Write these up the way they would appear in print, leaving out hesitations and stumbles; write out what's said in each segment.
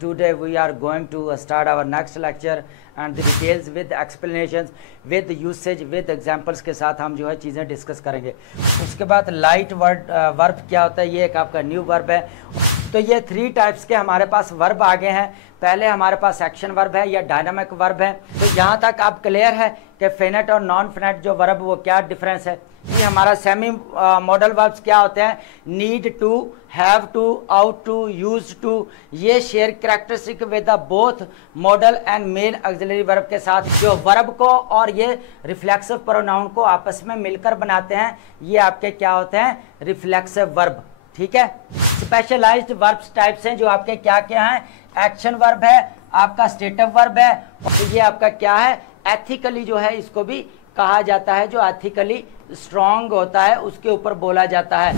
Today we are going to start our next lecture and the details with explanations with usage with examples के साथ हम जो है चीज़ें डिस्कस करेंगे। उसके बाद लाइट वर्ब क्या होता है, ये एक आपका न्यू वर्ब है। तो ये 3 टाइप्स के हमारे पास वर्ब आ गए हैं। पहले हमारे पास एक्शन वर्ब है या डायनामिक वर्ब है। तो यहाँ तक आप क्लियर है कि फिनिट और नॉन फिनिट जो वर्ब वो क्या डिफरेंस है। ये हमारा सेमी मॉडल वर्ब्स क्या होते हैं, need to, have to, ought to, use to, ये share characteristic with the both modal and main auxiliary verb के साथ जो वर्ब को और ये रिफ्लेक्सिव प्रोनाउन को आपस में मिलकर बनाते हैं, ये आपके क्या होते हैं, रिफ्लेक्सिव वर्ब। ठीक है। स्पेशलाइज्ड वर्ब्स टाइप्स हैं जो आपके क्या क्या हैं, एक्शन वर्ब है, आपका स्टेटिव वर्ब है, और ये आपका क्या है, एथिकली जो है इसको भी कहा जाता है, जो एथिकली स्ट्रॉन्ग होता है उसके ऊपर बोला जाता है।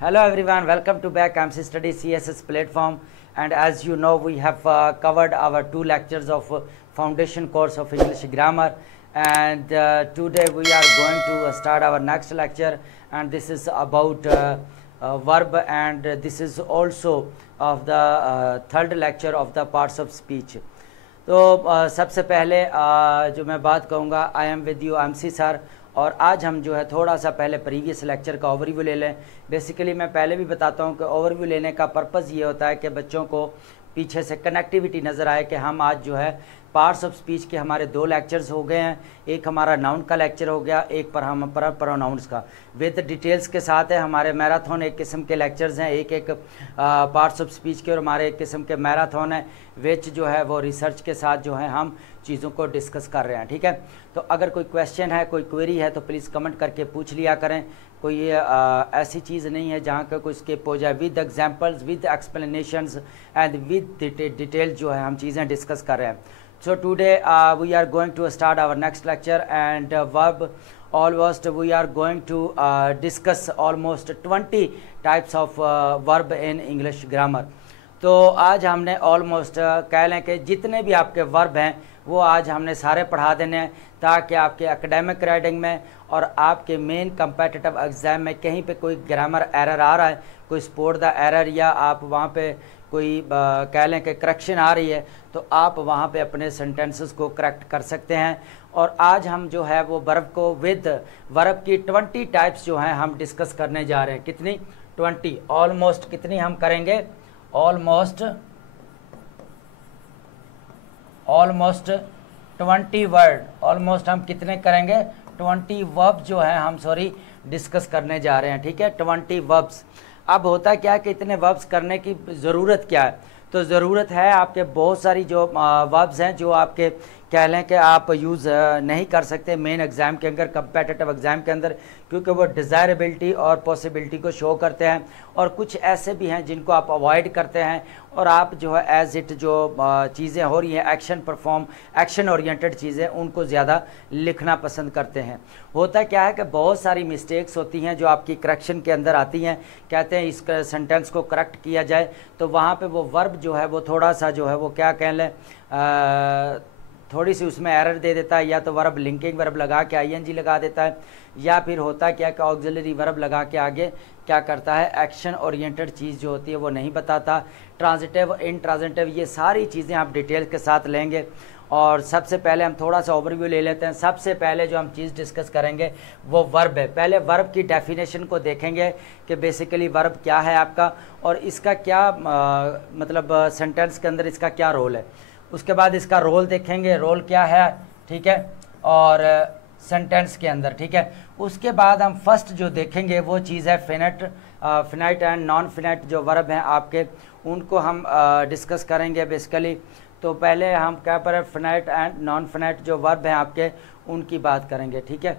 Hello everyone, welcome to back MC study CSS platform and as you know we have covered our 2 lectures of foundation course of English grammar and today we are going to start our next lecture and this is about verb and this is also of the third lecture of the parts of speech। तो सबसे पहले जो मैं बात कहूँगा, I am with you MC sir, और आज हम जो है थोड़ा सा पहले प्रीवियस लेक्चर का ओवरव्यू ले लें। बेसिकली मैं पहले भी बताता हूँ कि ओवरव्यू लेने का पर्पज़ ये होता है कि बच्चों को पीछे से कनेक्टिविटी नज़र आए कि हम आज जो है पार्ट्स ऑफ स्पीच के हमारे 2 लेक्चर्स हो गए हैं। एक हमारा नाउन का लेक्चर हो गया, एक पर हम प्रोनाउंस का विद डिटेल्स के साथ है। हमारे मैराथन एक किस्म के लेक्चर्स हैं, एक पार्ट्स ऑफ स्पीच के, और हमारे एक किस्म के मैराथन है विच जो है वो रिसर्च के साथ जो है हम चीज़ों को डिस्कस कर रहे हैं। ठीक है। तो अगर कोई क्वेश्चन है, कोई क्वेरी है तो प्लीज़ कमेंट करके पूछ लिया करें। कोई ये ऐसी चीज़ नहीं है जहाँ का कोई स्किप हो जाए। With examples, with explanations and with detail जो है हम चीज़ें डिस्कस कर रहे हैं। So today we are going to start our next lecture and verb almost we are going to discuss almost 20 types of verb in English grammar। तो आज हमने ऑलमोस्ट कह लें कि जितने भी आपके वर्ब हैं वो आज हमने सारे पढ़ा देने हैं ताकि आपके एकेडमिक राइटिंग में और आपके मेन कम्पिटिटिव एग्ज़ाम में कहीं पे कोई ग्रामर एरर आ रहा है, कोई स्पोर्ट द एरर, या आप वहाँ पे कोई कह लें कि करेक्शन आ रही है, तो आप वहाँ पे अपने सेंटेंसेस को करेक्ट कर सकते हैं। और आज हम जो है वो वर्ब को विद वर्ब की 20 टाइप्स जो हैं हम डिस्कस करने जा रहे हैं। कितनी? 20। ऑलमोस्ट कितनी हम करेंगे? Almost 20 word. ऑलमोस्ट हम कितने करेंगे? 20 वर्ब जो है हम डिस्कस करने जा रहे हैं। ठीक है, 20 वर्ब्स। अब होता क्या है कि इतने वर्ब्स करने की ज़रूरत क्या है? तो ज़रूरत है आपके बहुत सारी जो वर्ब्स हैं जो आपके कह लें कि आप यूज़ नहीं कर सकते मेन एग्ज़ाम के अंदर, कम्पिटिटिव एग्ज़ाम के अंदर, क्योंकि वो डिज़ायरेबिलिटी और पॉसिबिलिटी को शो करते हैं, और कुछ ऐसे भी हैं जिनको आप अवॉइड करते हैं और आप जो है एज इट जो चीज़ें हो रही हैं एक्शन ओरिएंटेड चीज़ें उनको ज़्यादा लिखना पसंद करते हैं। होता क्या है कि बहुत सारी मिस्टेक्स होती हैं जो आपकी करेक्शन के अंदर आती हैं, कहते हैं इस सेंटेंस को करेक्ट किया जाए, तो वहाँ पे वो वर्ब जो है वो थोड़ा सा जो है वो क्या कह लें थोड़ी सी उसमें एरर दे देता है, या तो वर्ब लिंकिंग वर्ब लगा के ING लगा देता है, या फिर होता क्या कि ऑक्सिलरी वर्ब लगा के आगे क्या करता है, एक्शन ओरिएंटेड चीज़ जो होती है वो नहीं बताता। ट्रांजिटिव, इंट्रांजिटिव, ये सारी चीज़ें आप डिटेल के साथ लेंगे। और सबसे पहले हम थोड़ा सा ओवरव्यू ले लेते हैं। सबसे पहले जो हम चीज़ डिस्कस करेंगे वो वर्ब है। पहले वर्ब की डेफिनेशन को देखेंगे कि बेसिकली वर्ब क्या है आपका, और इसका क्या मतलब सेंटेंस के अंदर इसका क्या रोल है। उसके बाद इसका रोल देखेंगे, रोल क्या है, ठीक है, और सेंटेंस के अंदर। ठीक है। उसके बाद हम फर्स्ट जो देखेंगे वो चीज़ है फिनाइट एंड नॉन फिनाइट जो वर्ब हैं आपके, उनको हम डिस्कस करेंगे बेसिकली। तो पहले हम क्या पर फिनाइट एंड नॉन फिनाइट जो वर्ब हैं आपके उनकी बात करेंगे। ठीक है।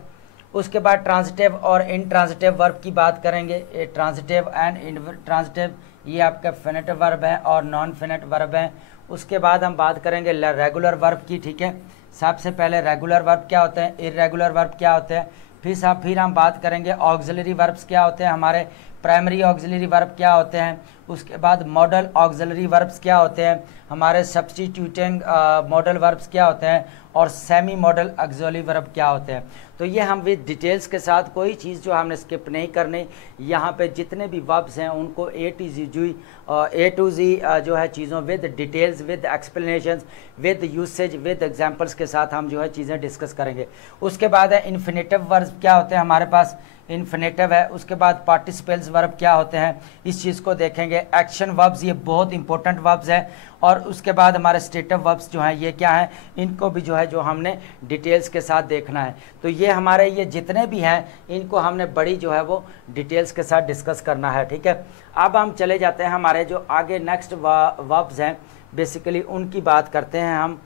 उसके बाद ट्रांजिटिव और इनट्रांजिटिव वर्ब की बात करेंगे। ट्रांजिटिव एंड इनट्रांजिटिव ये आपका फिनेटिव वर्ब है और नॉन फिनेट वर्ब हैं। उसके बाद हम बात करेंगे रेगुलर वर्ब की। ठीक है। सबसे पहले रेगुलर वर्ब क्या होते हैं, इर्रेगुलर वर्ब क्या होते हैं, फिर हम बात करेंगे ऑक्सिलरी वर्ब्स क्या होते हैं, हमारे प्राइमरी ऑक्सिलरी वर्ब क्या होते हैं, उसके बाद मॉडल ऑक्सिलरी वर्ब्स क्या होते हैं, हमारे सब्स्टिट्यूटिंग मॉडल वर्ब्स क्या होते हैं, और सेमी मॉडल ऑक्सिलरी वर्ब क्या होते हैं। तो ये हम विद डिटेल्स के साथ, कोई चीज़ जो हमने स्किप नहीं करनी, यहाँ पे जितने भी वर्ब्स हैं उनको ए टू जी जो है चीज़ों with details, with explanations, with usage, with examples के साथ हम जो है चीज़ें डिस्कस करेंगे। उसके बाद है इन्फिनेटिव वर्ब्स क्या होते हैं, हमारे पास इन्फिनेटिव है। उसके बाद पार्टिसिपल्स वर्ब क्या होते हैं, इस चीज़ को देखेंगे। एक्शन वर्ब्स, ये बहुत इंपॉर्टेंट वर्ब्स है। और उसके बाद हमारे स्टेटिव वर्ब्स जो हैं ये क्या हैं, इनको भी जो है जो हमने डिटेल्स के साथ देखना है। तो ये हमारे ये जितने भी हैं इनको हमने बड़ी जो है वो डिटेल्स के साथ डिस्कस करना है, ठीक है। अब हम चले जाते हैं हमारे जो आगे नेक्स्ट वर्ब्स हैं, बेसिकली उनकी बात करते हैं हम।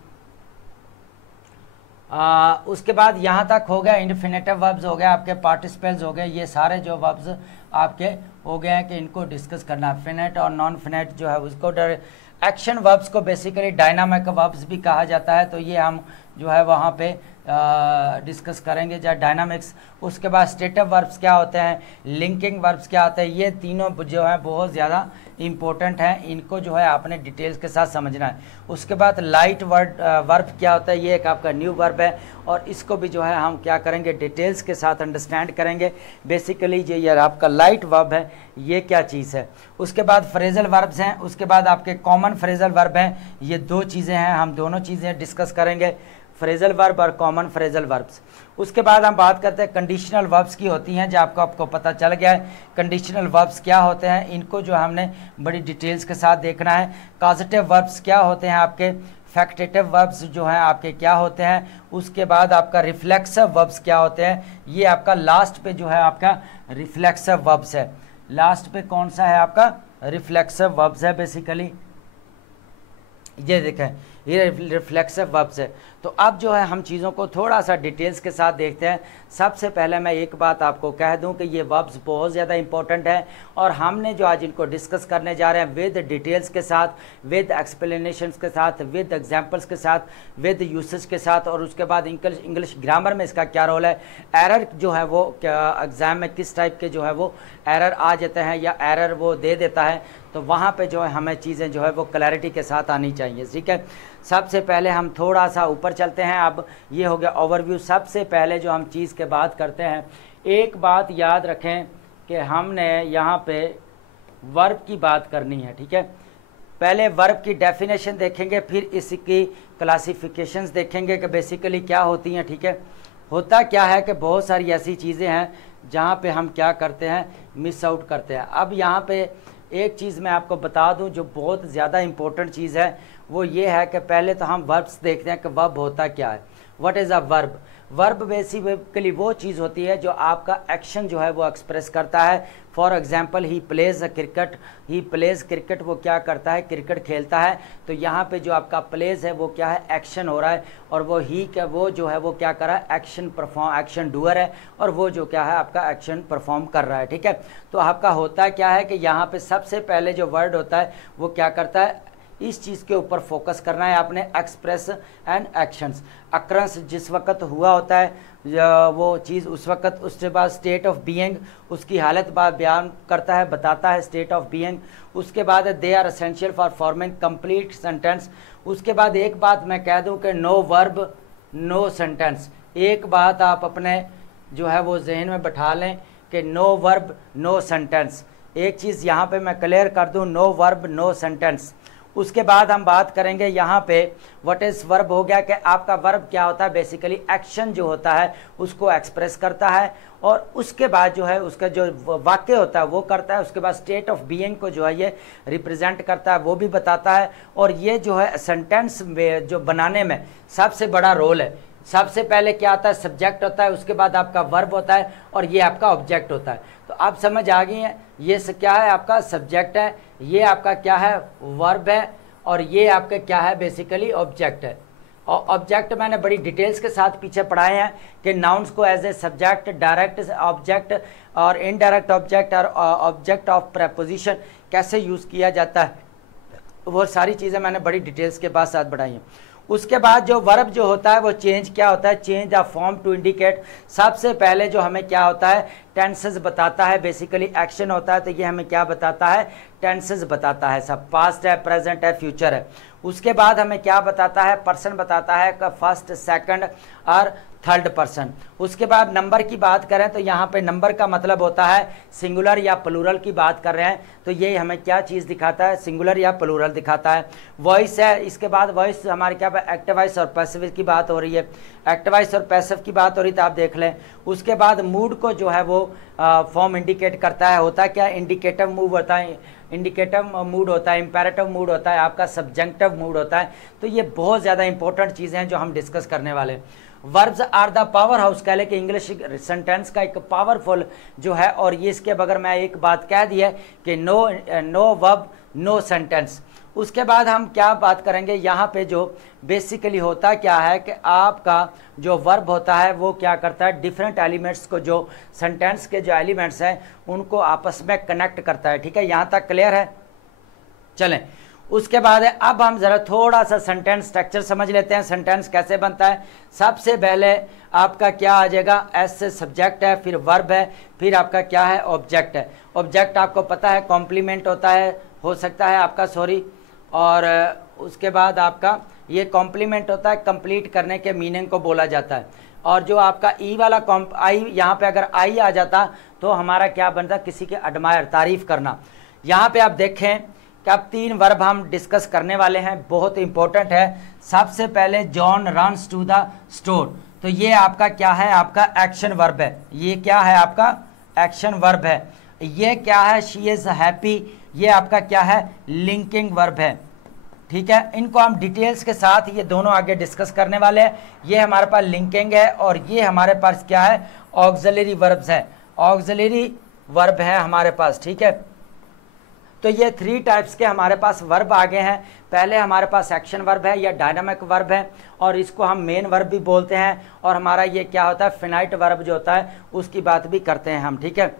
उसके बाद यहाँ तक हो गया इन्फिनेटिव वर्ब्स हो गया, आपके पार्टिसिपल्स हो गए, ये सारे जो वर्ब्स आपके हो गए हैं कि इनको डिस्कस करना। फिनेट और नॉन फिनेट जो है उसको एक्शन वर्ब्स को बेसिकली डायनामिक वर्ब्स भी कहा जाता है, तो ये हम जो है वहाँ पे डिस्कस करेंगे जहाँ डायनामिक्स। उसके बाद स्टेटिव वर्ब्स क्या होते हैं, लिंकिंग वर्ब्स क्या होते हैं, ये तीनों जो है बहुत ज़्यादा इंपॉर्टेंट हैं, इनको जो है आपने डिटेल्स के साथ समझना है। उसके बाद लाइट वर्ब क्या होता है, ये एक आपका न्यू वर्ब है और इसको भी जो है हम क्या करेंगे डिटेल्स के साथ अंडरस्टैंड करेंगे। बेसिकली ये आपका लाइट वर्ब है, ये क्या चीज़ है। उसके बाद फ्रेजल वर्ब्स हैं, उसके बाद आपके कॉमन फ्रेजल वर्ब हैं, ये दो चीज़ें हैं, हम दोनों चीज़ें डिस्कस करेंगे, फ्रेजल वर्ब और कॉमन फ्रेजल वर्ब्स। उसके बाद हम बात करते हैं कंडीशनल वर्ब्स की होती हैं, जो आपको पता चल गया है कंडीशनल वर्ब्स क्या होते हैं, इनको जो हमने बड़ी डिटेल्स के साथ देखना है। कॉजेटिव वर्ब्स क्या होते हैं आपके, फैक्टेटिव वर्ब्स जो हैं आपके क्या होते हैं। उसके बाद आपका रिफ्लेक्सिव वर्ब्स क्या होते हैं, ये आपका लास्ट पे जो है आपका रिफ्लेक्सिव वर्ब्स है। लास्ट पे कौन सा है आपका, रिफ्लेक्सिव वर्ब्स है बेसिकली, ये देखें ये रिफ्लेक्सिव वर्ब्स है। तो अब जो है हम चीज़ों को थोड़ा सा डिटेल्स के साथ देखते हैं। सबसे पहले मैं एक बात आपको कह दूं कि ये वर्ब्स बहुत ज़्यादा इंपॉर्टेंट है और हमने जो आज इनको डिस्कस करने जा रहे हैं विद डिटेल्स के साथ, विद एक्सप्लेनेशंस के साथ, विद एग्जांपल्स के साथ, विद यूसेज के साथ। और उसके बाद इंग्लिश ग्रामर में इसका क्या रोल है, एरर जो है वो क्या एग्ज़ाम में किस टाइप के जो है वो एरर आ जाते हैं या एरर वो दे देता है, तो वहाँ पे जो है हमें चीज़ें जो है वो क्लैरिटी के साथ आनी चाहिए, ठीक है। सबसे पहले हम थोड़ा सा ऊपर चलते हैं। अब ये हो गया ओवरव्यू। सबसे पहले जो हम चीज़ के बात करते हैं, एक बात याद रखें कि हमने यहाँ पे वर्ब की बात करनी है, ठीक है। पहले वर्ब की डेफिनेशन देखेंगे, फिर इसकी क्लासिफिकेशंस देखेंगे कि बेसिकली क्या होती हैं, ठीक है। होता क्या है कि बहुत सारी ऐसी चीज़ें हैं जहाँ पे हम क्या करते हैं, मिस आउट करते हैं। अब यहाँ पे एक चीज़ मैं आपको बता दूं जो बहुत ज़्यादा इम्पोर्टेंट चीज़ है, वो ये है कि पहले तो हम वर्ब्स देखते हैं कि वर्ब होता क्या है। What is a verb. Verb basically वो चीज़ होती है जो आपका एक्शन जो है वो एक्सप्रेस करता है। For example he plays a cricket, he plays cricket, वो क्या करता है, क्रिकेट खेलता है। तो यहाँ पे जो आपका प्लेज है वो क्या है, एक्शन हो रहा है, और वो ही क्या वो जो है वो क्या कर रहा है, एक्शन डूअर है, और वो जो क्या है आपका एक्शन परफॉर्म कर रहा है, ठीक है। तो आपका होता क्या है कि यहाँ पे सबसे पहले जो वर्ड होता है वो क्या करता है, इस चीज़ के ऊपर फोकस करना है आपने, एक्सप्रेस एंड एक्शंस। अक्रंस जिस वक्त हुआ होता है वो चीज़ उस वक्त, उसके बाद स्टेट ऑफ बीइंग, उसकी हालत बयान करता है, बताता है स्टेट ऑफ बीइंग। उसके बाद they are essential for forming complete sentence. उसके बाद एक बात मैं कह दूं कि नो वर्ब नो सेंटेंस। एक बात आप अपने जो है वो जहन में बैठा लें कि नो वर्ब नो सेंटेंस। एक चीज़ यहाँ पे मैं क्लियर कर दूं, नो वर्ब नो सेंटेंस। उसके बाद हम बात करेंगे यहाँ पे व्हाट इज़ वर्ब हो गया कि आपका वर्ब क्या होता है, बेसिकली एक्शन जो होता है उसको एक्सप्रेस करता है, और उसके बाद जो है उसका जो वाक्य होता है वो करता है। उसके बाद स्टेट ऑफ बीइंग को जो है ये रिप्रेजेंट करता है, वो भी बताता है। और ये जो है सेंटेंस में जो बनाने में सबसे बड़ा रोल है। सबसे पहले क्या आता है, सब्जेक्ट होता है, उसके बाद आपका वर्ब होता है, और ये आपका ऑब्जेक्ट होता है। तो आप समझ आ गई हैं, ये क्या है आपका सब्जेक्ट है, ये आपका क्या है वर्ब है, और ये आपका क्या है बेसिकली ऑब्जेक्ट है। और ऑब्जेक्ट मैंने बड़ी डिटेल्स के साथ पीछे पढ़ाए हैं कि नाउन्स को as a subject, direct object और इनडायरेक्ट ऑब्जेक्ट और ऑब्जेक्ट ऑफ प्रेपोजिशन कैसे यूज़ किया जाता है, वो सारी चीज़ें मैंने बड़ी डिटेल्स के साथ बढ़ाई हैं। उसके बाद जो वर्ब जो होता है वो चेंज क्या होता है, change the form to indicate. सबसे पहले जो हमें क्या होता है, टेंसेस बताता है, बेसिकली एक्शन होता है, तो ये हमें क्या बताता है, टेंसेस बताता है, सब पास्ट है, प्रेजेंट है, फ्यूचर है। उसके बाद हमें क्या बताता है, पर्सन बताता है का फर्स्ट, सेकंड और थर्ड पर्सन। उसके बाद नंबर की बात करें तो यहाँ पे नंबर का मतलब होता है सिंगुलर या प्लूरल की बात कर रहे हैं, तो ये हमें क्या चीज़ दिखाता है, सिंगुलर या प्लूरल दिखाता है। वॉइस है, इसके बाद वॉइस हमारे क्या एक्टिव वॉइस और पैसिव की बात हो रही है, एक्टिव वॉइस और पैसिव की बात हो रही है, तो आप देख लें। उसके बाद मूड को जो है वो फॉर्म इंडिकेट करता है, होता क्या, इंडिकेटिव मूड होता है, इंडिकेटिव मूड होता है, इंपेरेटिव मूड होता है, आपका सब्जेक्टिव मूड होता है। तो ये बहुत ज़्यादा इंपॉर्टेंट चीज़ें हैं जो हम डिस्कस करने वाले हैं। Verbs are the powerhouse, कह ले कि इंग्लिश सेंटेंस का एक पावरफुल जो है, और ये इसके बगैर मैं एक बात कह दी है कि नो वर्ब नो सेंटेंस। उसके बाद हम क्या बात करेंगे, यहाँ पे जो बेसिकली होता क्या है कि आपका जो वर्ब होता है वो क्या करता है, डिफरेंट एलिमेंट्स को, जो सेंटेंस के जो एलिमेंट्स हैं उनको आपस में कनेक्ट करता है। ठीक है, यहाँ तक क्लियर है। चलें, उसके बाद है, अब हम ज़रा थोड़ा सा सेंटेंस स्ट्रक्चर समझ लेते हैं, सेंटेंस कैसे बनता है। सबसे पहले आपका क्या आ जाएगा, एस से सब्जेक्ट है, फिर वर्ब है, फिर आपका क्या है, ऑब्जेक्ट है। ऑब्जेक्ट आपको पता है कॉम्प्लीमेंट होता है, हो सकता है आपका, सॉरी, और उसके बाद आपका ये कॉम्प्लीमेंट होता है, कंप्लीट करने के मीनिंग को बोला जाता है। और जो आपका ई वाला आई, यहाँ पे अगर आई आ जाता तो हमारा क्या बनता, किसी के एडमायर, तारीफ करना। यहाँ पे आप देखें कि अब 3 वर्ब हम डिस्कस करने वाले हैं, बहुत इंपॉर्टेंट है। सबसे पहले John runs to the store, तो ये आपका क्या है, आपका एक्शन वर्ब है। ये क्या है, आपका एक्शन वर्ब है। ये क्या है, शी इज़ हैप्पी, ये आपका क्या है, लिंकिंग वर्ब है। ठीक है, इनको हम डिटेल्स के साथ ये दोनों आगे डिस्कस करने वाले हैं। ये हमारे पास लिंकिंग है और ये हमारे पास क्या है, ऑक्सिलरी वर्ब्स है, ऑक्सिलरी वर्ब है हमारे पास। ठीक है, तो ये 3 टाइप्स के हमारे पास वर्ब आ गए हैं। पहले हमारे पास एक्शन वर्ब है या डायनामिक वर्ब है, और इसको हम मेन वर्ब भी बोलते हैं। और हमारा ये क्या होता है, फिनाइट वर्ब जो होता है उसकी बात भी करते हैं हम। ठीक है,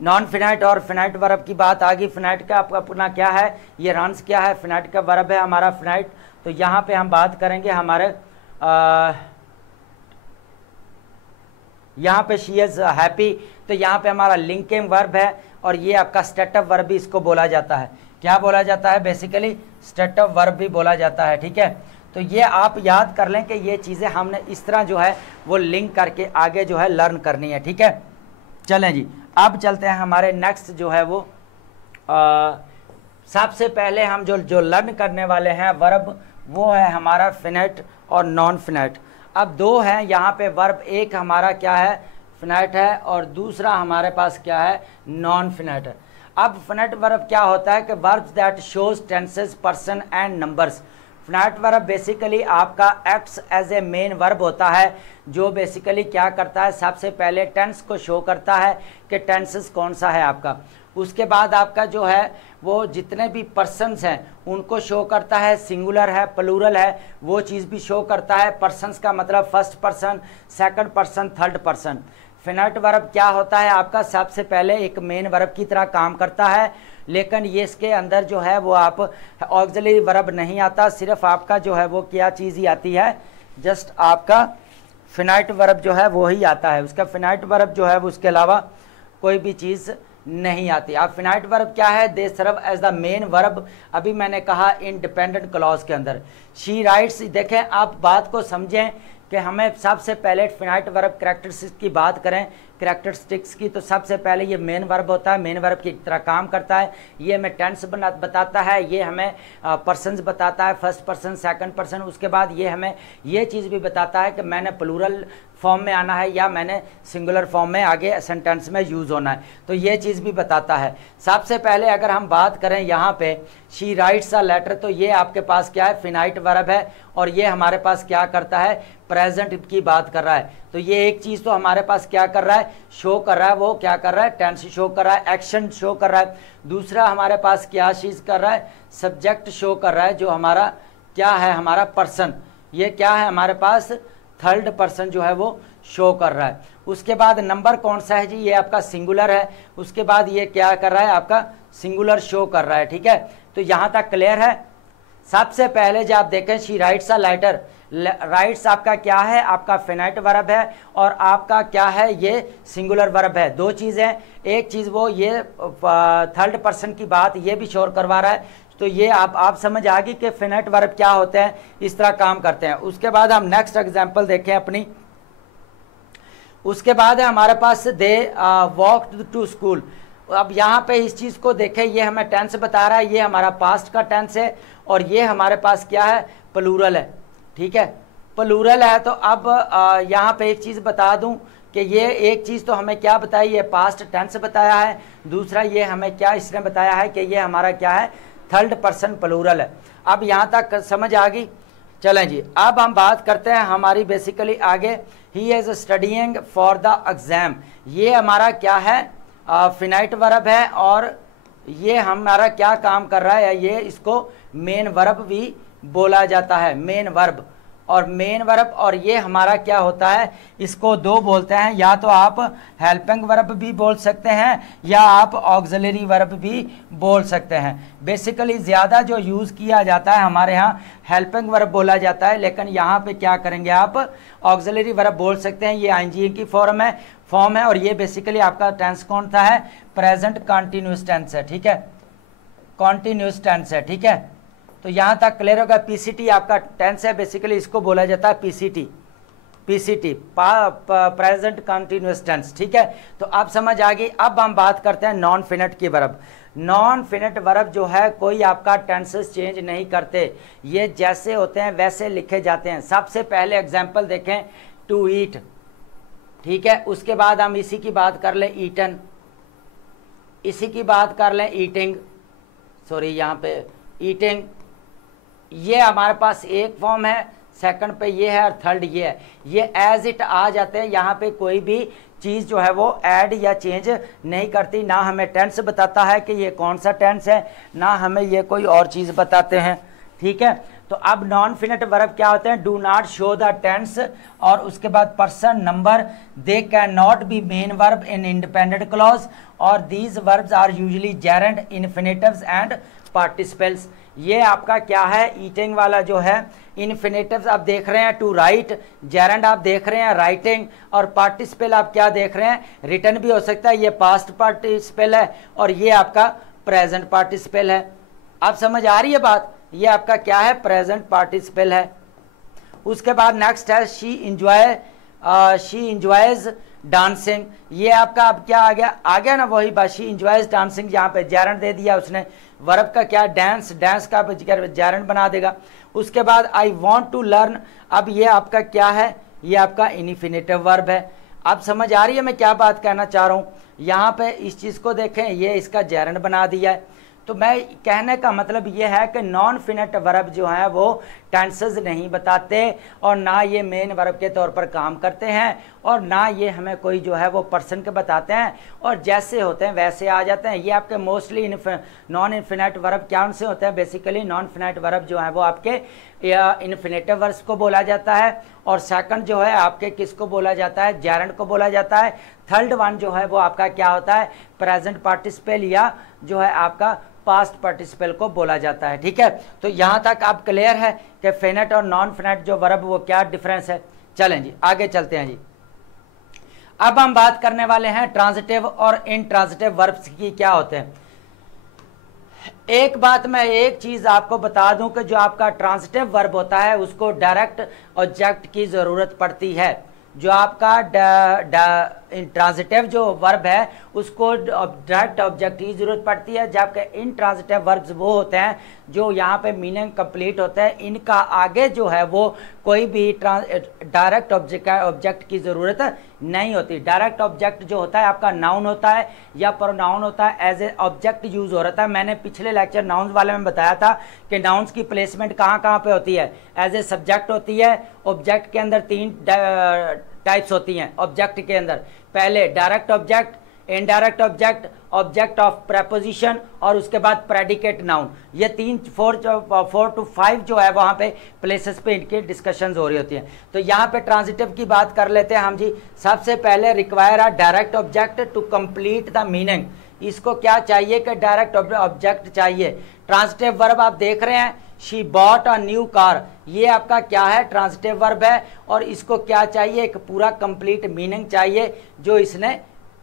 नॉन फिनाइट और फिनाइट वर्ब की बात आ गई। फिनाइट का आपका अपना क्या है, ये रन्स क्या है, फिनाइट का वर्ब है हमारा फिनाइट। तो यहाँ पे हम बात करेंगे हमारे यहाँ पे शी इज़ हैप्पी, तो यहाँ पे हमारा लिंकिंग वर्ब है, और ये आपका स्टेटिव वर्ब भी इसको बोला जाता है। क्या बोला जाता है, बेसिकली स्टेटिव वर्ब भी बोला जाता है। ठीक है, तो ये आप याद कर लें कि ये चीज़ें हमने इस तरह जो है वो लिंक करके आगे जो है लर्न करनी है। ठीक है, चलें जी, अब चलते हैं हमारे नेक्स्ट जो है वो सबसे पहले हम जो लर्न करने वाले हैं वर्ब, वो है हमारा फिनाइट और नॉन फिनाइट। अब 2 हैं यहाँ पे वर्ब, एक हमारा क्या है, फिनाइट है, और दूसरा हमारे पास क्या है, नॉन फिनाइट है। अब फिनाइट वर्ब क्या होता है कि verbs that shows tenses, person and numbers. Finite verb basically आपका acts as a main verb होता है, जो बेसिकली क्या करता है, सबसे पहले टेंस को शो करता है कि टेंसेस कौन सा है आपका। उसके बाद आपका जो है वो जितने भी पर्सन्स हैं उनको शो करता है, सिंगुलर है, प्लूरल है, वो चीज़ भी शो करता है। पर्सन्स का मतलब first person, second person, third person. Finite verb क्या होता है आपका, सबसे पहले एक मेन वर्ब की तरह काम करता है, लेकिन ये इसके अंदर जो है वो आप ऑक्सिलरी वर्ब नहीं आता, सिर्फ आपका जो है वो क्या चीज़ ही आती है, जस्ट आपका फिनाइट वर्ब जो है वो ही आता है। उसका फिनाइट वर्ब जो है वो उसके अलावा कोई भी चीज़ नहीं आती। अब फिनाइट वर्ब क्या है, they serve as the main verb. अभी मैंने कहा इंडिपेंडेंट क्लॉज के अंदर शी राइट्स। देखें, आप बात को समझें कि हमें सबसे पहले फिनाइट वर्ब कैरेक्टरिस्टिक्स की बात करें, कैरेक्टरिस्टिक्स की, तो सबसे पहले ये मेन वर्ब होता है, मेन वर्ब की तरह काम करता है। ये हमें टेंस बताता है, ये हमें पर्सन्स बताता है, फर्स्ट पर्सन, सेकंड पर्सन। उसके बाद ये हमें ये चीज़ भी बताता है कि मैंने प्लूरल फॉर्म में आना है या मैंने सिंगुलर फॉर्म में आगे सेंटेंस में यूज़ होना है, तो ये चीज़ भी बताता है। सबसे पहले अगर हम बात करें यहाँ पे शी राइट्स अ लेटर, तो ये आपके पास क्या है, फिनाइट वर्ब है, और ये हमारे पास क्या करता है, प्रेजेंट की बात कर रहा है। तो ये एक चीज़ तो हमारे पास क्या कर रहा है, शो कर रहा है, वो क्या कर रहा है, टेंस शो कर रहा है, एक्शन शो कर रहा है। दूसरा हमारे पास क्या चीज़ कर रहा है, सब्जेक्ट शो कर रहा है, जो हमारा क्या है, हमारा पर्सन। ये क्या है हमारे पास, थर्ड पर्सन जो है वो शो कर रहा है। उसके बाद नंबर कौन सा है जी, ये आपका सिंगुलर है। उसके बाद ये क्या कर रहा है, आपका सिंगुलर शो कर रहा है। ठीक है, तो यहाँ तक क्लियर है। सबसे पहले जब आप देखें she writes a letter, writes आपका क्या है, आपका फिनाइट वर्ब है और आपका क्या है, ये सिंगुलर वर्ब है। दो चीज़ें, एक चीज़ वो ये थर्ड पर्सन की बात ये भी शोर करवा रहा है, तो ये आप समझ आ गई कि फिनाइट वर्ब क्या होते हैं, इस तरह काम करते हैं। उसके बाद हम नेक्स्ट एग्जांपल देखें अपनी। उसके बाद है हमारे पास दे वॉकड टू स्कूल। अब यहाँ पे इस चीज़ को देखें, ये हमें टेंस बता रहा है, ये हमारा पास्ट का टेंस है और ये हमारे पास क्या है, प्लूरल है। ठीक है, प्लूरल है। तो अब यहाँ पे एक चीज़ बता दूं कि ये एक चीज़ तो हमें क्या बताई, ये पास्ट टेंस बताया है, दूसरा ये हमें क्या इसने बताया है कि ये हमारा क्या है, थर्ड पर्सन प्लूरल है। अब यहाँ तक समझ आ गई। चलें जी, अब हम बात करते हैं हमारी बेसिकली आगे। He is studying for the exam, ये हमारा क्या है, फिनाइट वर्ब है और ये हमारा क्या काम कर रहा है, ये इसको मेन वर्ब भी बोला जाता है, मेन वर्ब। और मेन वर्ब, और ये हमारा क्या होता है, इसको दो बोलते हैं, या तो आप हेल्पिंग वर्ब भी बोल सकते हैं या आप ऑक्सिलरी वर्ब भी बोल सकते हैं। बेसिकली ज़्यादा जो यूज़ किया जाता है हमारे यहाँ हेल्पिंग वर्ब बोला जाता है, लेकिन यहाँ पे क्या करेंगे, आप ऑक्सिलरी वर्ब बोल सकते हैं। ये आईएनजी की फॉर्म है और ये बेसिकली आपका टेंस कौन सा है, प्रेजेंट कॉन्टिन्यूस टेंस है। ठीक है, कॉन्टिन्यूस टेंस है। ठीक है, तो यहाँ तक क्लियर होगा। पीसीटी आपका टेंस है, बेसिकली इसको बोला जाता है पीसीटी प्रेजेंट कंटिन्यूअस टेंस। ठीक है, तो आप समझ आ गई। अब हम बात करते हैं नॉन फिनिट की वर्ब। नॉन फिनिट वर्ब जो है कोई आपका टेंसेस चेंज नहीं करते, ये जैसे होते हैं वैसे लिखे जाते हैं। सबसे पहले एग्जाम्पल देखें, टू ईट। ठीक है, उसके बाद हम इसी की बात कर लें, ईटन, इसी की बात कर लें, ईटिंग, सॉरी यहाँ पे ईटिंग। ये हमारे पास एक फॉर्म है, सेकंड पे ये है और थर्ड ये है। ये एज इट आ जाते हैं, यहाँ पे कोई भी चीज़ जो है वो ऐड या चेंज नहीं करती, ना हमें टेंस बताता है कि ये कौन सा टेंस है, ना हमें ये कोई और चीज़ बताते हैं। ठीक है, तो अब नॉन फिनिट वर्ब क्या होते हैं, do not show the tense और उसके बाद person number, they can not be main verb in independent clause और these verbs are usually gerund, infinitives and participles. ये आपका क्या है, ईटिंग वाला जो है, इन्फिनेटिव्स आप देख रहे हैं टू राइट, जेरेंड आप देख रहे हैं राइटिंग, और पार्टिसिपल आप क्या देख रहे हैं, रिटर्न भी हो सकता है, ये पास्ट पार्टिसिपल है और ये आपका प्रेजेंट पार्टिसिपल है। आप समझ आ रही है बात, ये आपका क्या है, प्रेजेंट पार्टिसिपल है। उसके बाद नेक्स्ट है शी इंजॉयज डांसिंग। ये आपका अब क्या आ गया ना वही बात, शी इंजॉयज डांसिंग, यहाँ पे जेरेंड दे दिया उसने, वर्ब का क्या, डांस, डांस का जेरेंड बना देगा। उसके बाद आई वॉन्ट टू लर्न, अब ये आपका क्या है, ये आपका इन्फिनेटिव वर्ब है। अब समझ आ रही है मैं क्या बात कहना चाह रहा हूँ। यहाँ पे इस चीज़ को देखें, ये इसका जेरेंड बना दिया है। तो मैं कहने का मतलब ये है कि नॉन फिनिट वर्ब जो है वो टेंसेस नहीं बताते और ना ये मेन वर्ब के तौर पर काम करते हैं और ना ये हमें कोई जो है वो पर्सन के बताते हैं, और जैसे होते हैं वैसे आ जाते हैं। ये आपके मोस्टली नॉन इन्फिनिट वर्ब क्या उनसे होते हैं, बेसिकली नॉन फिनिट वर्ब जो है वो आपके इन्फिनेटिव वर्ब्स को बोला जाता है, और सेकंड जो है आपके किसको बोला जाता है, जेरेंड को बोला जाता है। थर्ड वन जो है वो आपका क्या होता है, प्रेजेंट पार्टिसिपल या जो है आपका पास्ट पार्टिसिपल को बोला जाता है। ठीक है, तो यहाँ तक आप क्लियर है कि फिनिट और नॉन फिनिट जो वर्ब वो क्या डिफरेंस है। चलें जी आगे चलते हैं जी। अब हम बात करने वाले हैं ट्रांजिटिव और इनट्रांजिटिव वर्ब्स की क्या होते हैं। एक बात मैं एक चीज आपको बता दूं कि जो आपका ट्रांजिटिव वर्ब होता है उसको डायरेक्ट ऑब्जेक्ट की जरूरत पड़ती है। जो आपका ट्रांजिटिव जो वर्ब है उसको डायरेक्ट ऑब्जेक्ट की जरूरत पड़ती है, जबकि इनट्रांजिटिव वर्ब्स वो होते हैं जो यहाँ पे मीनिंग कंप्लीट होता है, इनका आगे जो है वो कोई भी डायरेक्ट ऑब्जेक्ट की ज़रूरत नहीं होती। डायरेक्ट ऑब्जेक्ट जो होता है आपका नाउन होता है या प्रोनाउन होता है, एज ए ऑब्जेक्ट यूज़ हो रहा था। मैंने पिछले लेक्चर नाउन्स वाले में बताया था कि नाउन्स की प्लेसमेंट कहाँ कहाँ पे होती है, एज ए सब्जेक्ट होती है। ऑब्जेक्ट के अंदर तीन टाइप्स होती हैं ऑब्जेक्ट के अंदर, पहले direct object, indirect object, object of preposition और उसके बाद प्रेडिकेट नाउन। ये 4 to 5 जो है वहाँ पे प्लेसेस पे इनकी डिस्कशंस हो रही होती हैं। तो यहाँ पे ट्रांजिटिव की बात कर लेते हैं हम जी। सबसे पहले require a direct object to complete the meaning. इसको क्या चाहिए कि डायरेक्ट ऑब्जेक्ट चाहिए। ट्रांजिटिव वर्ब आप देख रहे हैं she bought a new car, ये आपका क्या है, ट्रांजिटिव वर्ब है, और इसको क्या चाहिए, एक पूरा कंप्लीट मीनिंग चाहिए जो इसने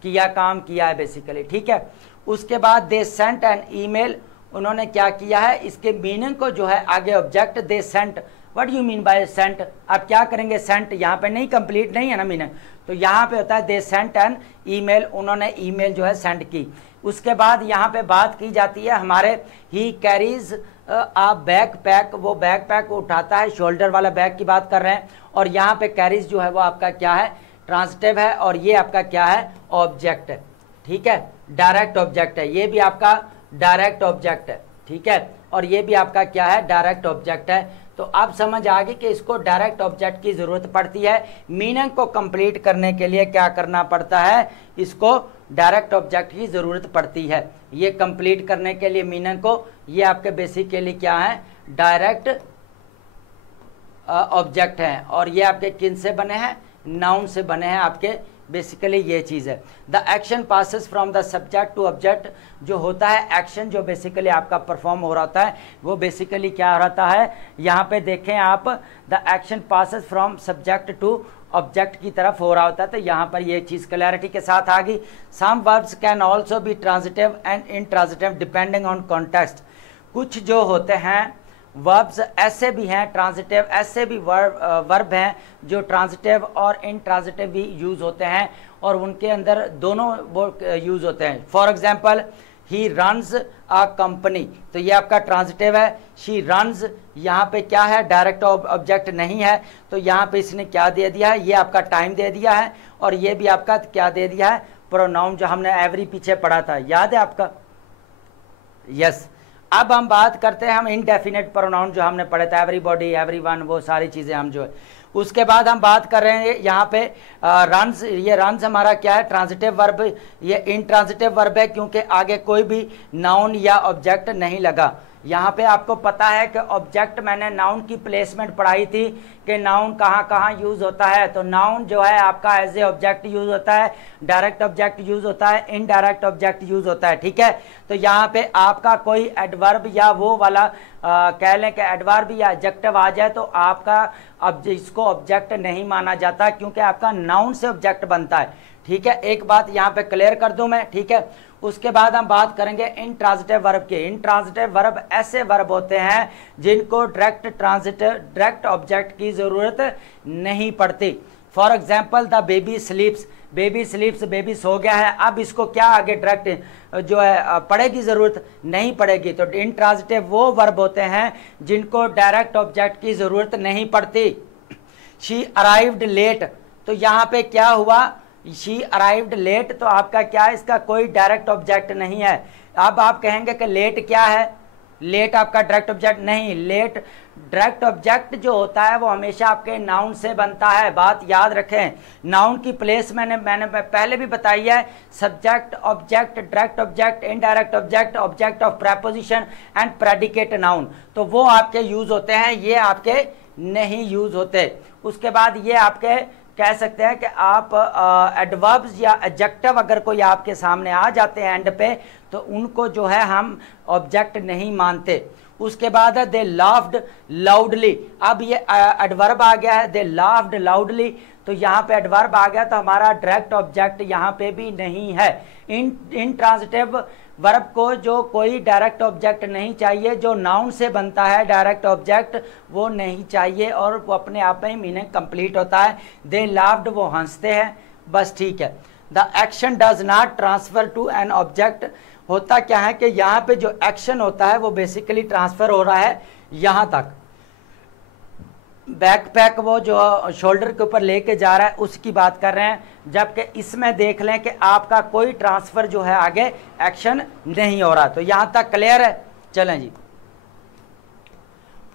किया, काम किया है बेसिकली, ठीक है। उसके बाद दे सेंट एन ईमेल, उन्होंने क्या किया है, इसके मीनिंग को जो है आगे ऑब्जेक्ट दे sent, what you mean by sent, आप क्या करेंगे, सेंट यहाँ पे नहीं, कंप्लीट नहीं है ना मीनिंग, तो यहाँ पे होता है दे सेंट एन ईमेल, उन्होंने ईमेल जो है सेंड की। उसके बाद यहाँ पे बात की जाती है हमारे ही कैरीज आ बैक पैक, वो बैक पैक उठाता है, शोल्डर वाला बैग की बात कर रहे हैं, और यहाँ पे कैरीज जो है वो आपका क्या है, ट्रांजिटिव है, और ये आपका क्या है, ऑब्जेक्ट है, ठीक है, डायरेक्ट ऑब्जेक्ट है, ये भी आपका डायरेक्ट ऑब्जेक्ट है, ठीक है, और ये भी आपका क्या है, डायरेक्ट ऑब्जेक्ट है। तो आप समझ आ गई कि इसको डायरेक्ट ऑब्जेक्ट की ज़रूरत पड़ती है, मीनिंग को कंप्लीट करने के लिए क्या करना पड़ता है, इसको डायरेक्ट ऑब्जेक्ट की ज़रूरत पड़ती है, ये कंप्लीट करने के लिए मीनिंग को, ये आपके बेसिकली क्या है, डायरेक्ट ऑब्जेक्ट हैं, और ये आपके किन से बने हैं, नाउन से बने हैं आपके, बेसिकली ये चीज़ है। The action passes from the subject to object, जो होता है एक्शन जो बेसिकली आपका परफॉर्म हो रहा होता है वो बेसिकली क्या रहता है, यहाँ पे देखें आप, the action passes from subject to object की तरफ हो रहा होता है, तो यहाँ पर ये चीज़ क्लैरिटी के साथ आ गई। Some verbs can also be transitive and intransitive depending on context, कुछ जो होते हैं वर्ब्स ऐसे भी हैं, ट्रांजिटिव ऐसे भी वर्ब हैं जो ट्रांजिटिव और इनट्रांजिटिव भी यूज़ होते हैं, और उनके अंदर दोनों वो यूज़ होते हैं। For example he runs a company, तो ये आपका ट्रांजिटिव है, शी रन्स, यहाँ पे क्या है, डायरेक्ट ऑब्जेक्ट नहीं है, तो यहाँ पे इसने क्या दे दिया है, ये आपका टाइम दे दिया है, और ये भी आपका क्या दे दिया है, प्रोनाउन, जो हमने एवरी पीछे पढ़ा था, याद है आपका, यस। अब हम बात करते हैं हम इनडेफिनेट प्रोनाउन जो हमने पढ़े थे, एवरीबॉडी, एवरीवन, वो सारी चीज़ें हम जो है, उसके बाद हम बात कर रहे हैं यहाँ पे रन्स, ये रन्स हमारा क्या है, ट्रांजिटिव वर्ब, ये इनट्रांजिटिव वर्ब है क्योंकि आगे कोई भी नाउन या ऑब्जेक्ट नहीं लगा। यहाँ पे आपको पता है कि ऑब्जेक्ट, मैंने नाउन की प्लेसमेंट पढ़ाई थी कि नाउन कहाँ कहाँ यूज़ होता है, तो नाउन जो है आपका एज ए ऑब्जेक्ट यूज़ होता है, डायरेक्ट ऑब्जेक्ट यूज़ होता है, इनडायरेक्ट ऑब्जेक्ट यूज़ होता है, ठीक है। तो यहाँ पे आपका कोई एडवर्ब या वो वाला कह लें कि एडवर्ब या एडजेक्टिव आ जाए तो आपका अब इसको ऑब्जेक्ट नहीं माना जाता क्योंकि आपका नाउन से ऑब्जेक्ट बनता है, ठीक है। एक बात यहाँ पे क्लियर कर दूं मैं, ठीक है। उसके बाद हम बात करेंगे इनट्रांजिटिव वर्ब के। इनट्रांजिटिव वर्ब ऐसे वर्ब होते हैं जिनको डायरेक्ट ऑब्जेक्ट की ज़रूरत नहीं पड़ती। For example the baby स्लीप्स, baby स्लीप्स, baby सो गया है, अब इसको क्या आगे डायरेक्ट जो है पड़ेगी, ज़रूरत नहीं पड़ेगी। तो इनट्रांजिटिव वो वर्ब होते हैं जिनको डायरेक्ट ऑब्जेक्ट की ज़रूरत नहीं पड़ती। शी अराइव्ड लेट, तो यहाँ पे क्या हुआ, शी अराइव्ड लेट, तो आपका क्या है, इसका कोई डायरेक्ट ऑब्जेक्ट नहीं है। अब आप कहेंगे कि लेट क्या है, लेट आपका डायरेक्ट ऑब्जेक्ट नहीं, लेट डायरेक्ट ऑब्जेक्ट जो होता है वो हमेशा आपके नाउन से बनता है, बात याद रखें। नाउन की प्लेस मैंने पहले भी बताई है, subject, object, direct object, indirect object, object of preposition and predicate noun, तो वो आपके यूज होते हैं, ये आपके नहीं यूज होते। उसके बाद ये आपके कह सकते हैं कि आप एडवर्ब्स या एडजेक्टिव अगर कोई आपके सामने आ जाते हैं एंड पे, तो उनको जो है हम ऑब्जेक्ट नहीं मानते। उसके बाद है दे लाफ्ड लाउडली, अब ये एडवर्ब आ गया है, दे लाफ्ड लाउडली, तो यहाँ पे एडवर्ब आ गया तो हमारा डायरेक्ट ऑब्जेक्ट यहाँ पे भी नहीं है। इनट्रांजिटिव वर्ब को जो कोई डायरेक्ट ऑब्जेक्ट नहीं चाहिए, जो नाउन से बनता है डायरेक्ट ऑब्जेक्ट वो नहीं चाहिए और वो अपने आप में ही मीनिंग कंप्लीट होता है। दे लाफ्ड, वो हंसते हैं, बस ठीक है। The action does not transfer to an object, होता क्या है कि यहाँ पे जो एक्शन होता है वो बेसिकली ट्रांसफर हो रहा है यहाँ तक, बैकपैक वो जो शोल्डर के ऊपर लेके जा रहा है उसकी बात कर रहे हैं, जबकि इसमें देख लें कि आपका कोई ट्रांसफ़र जो है आगे एक्शन नहीं हो रहा। तो यहाँ तक क्लियर है, चलें जी।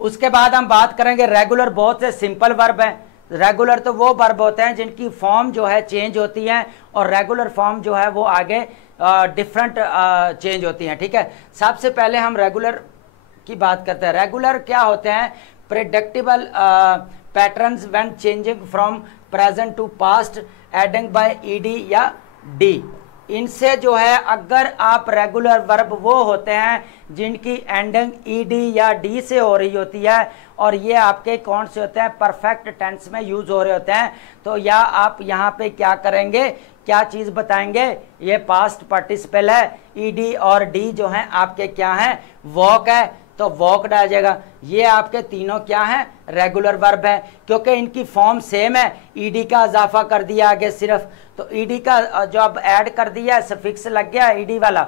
उसके बाद हम बात करेंगे रेगुलर, बहुत से सिंपल वर्ब हैं। रेगुलर तो वो वर्ब होते हैं जिनकी फॉर्म जो है चेंज होती है और रेगुलर फॉर्म जो है वो आगे डिफरेंट चेंज होती हैं, ठीक है। सबसे पहले हम रेगुलर की बात करते हैं। रेगुलर क्या होते हैं, predictable patterns when changing from present to past adding by ed या d। इनसे जो है अगर आप रेगुलर वर्ब वो होते हैं जिनकी एंडिंग ईडी या डी से हो रही होती है और ये आपके कौन से होते हैं, परफेक्ट टेंस में यूज हो रहे होते हैं, तो या आप यहाँ पे क्या करेंगे, क्या चीज बताएंगे, ये पास्ट पार्टिसिपल है, ईडी और डी जो है आपके क्या है, वॉक है, तो वॉकड आ जाएगा। ये आपके तीनों क्या है, रेगुलर वर्ब है, क्योंकि इनकी फॉर्म सेम है। ईडी का इजाफा कर दिया आगे सिर्फ, तो ईडी का जो अब ऐड कर दिया, सफिक्स लग गया ईडी वाला,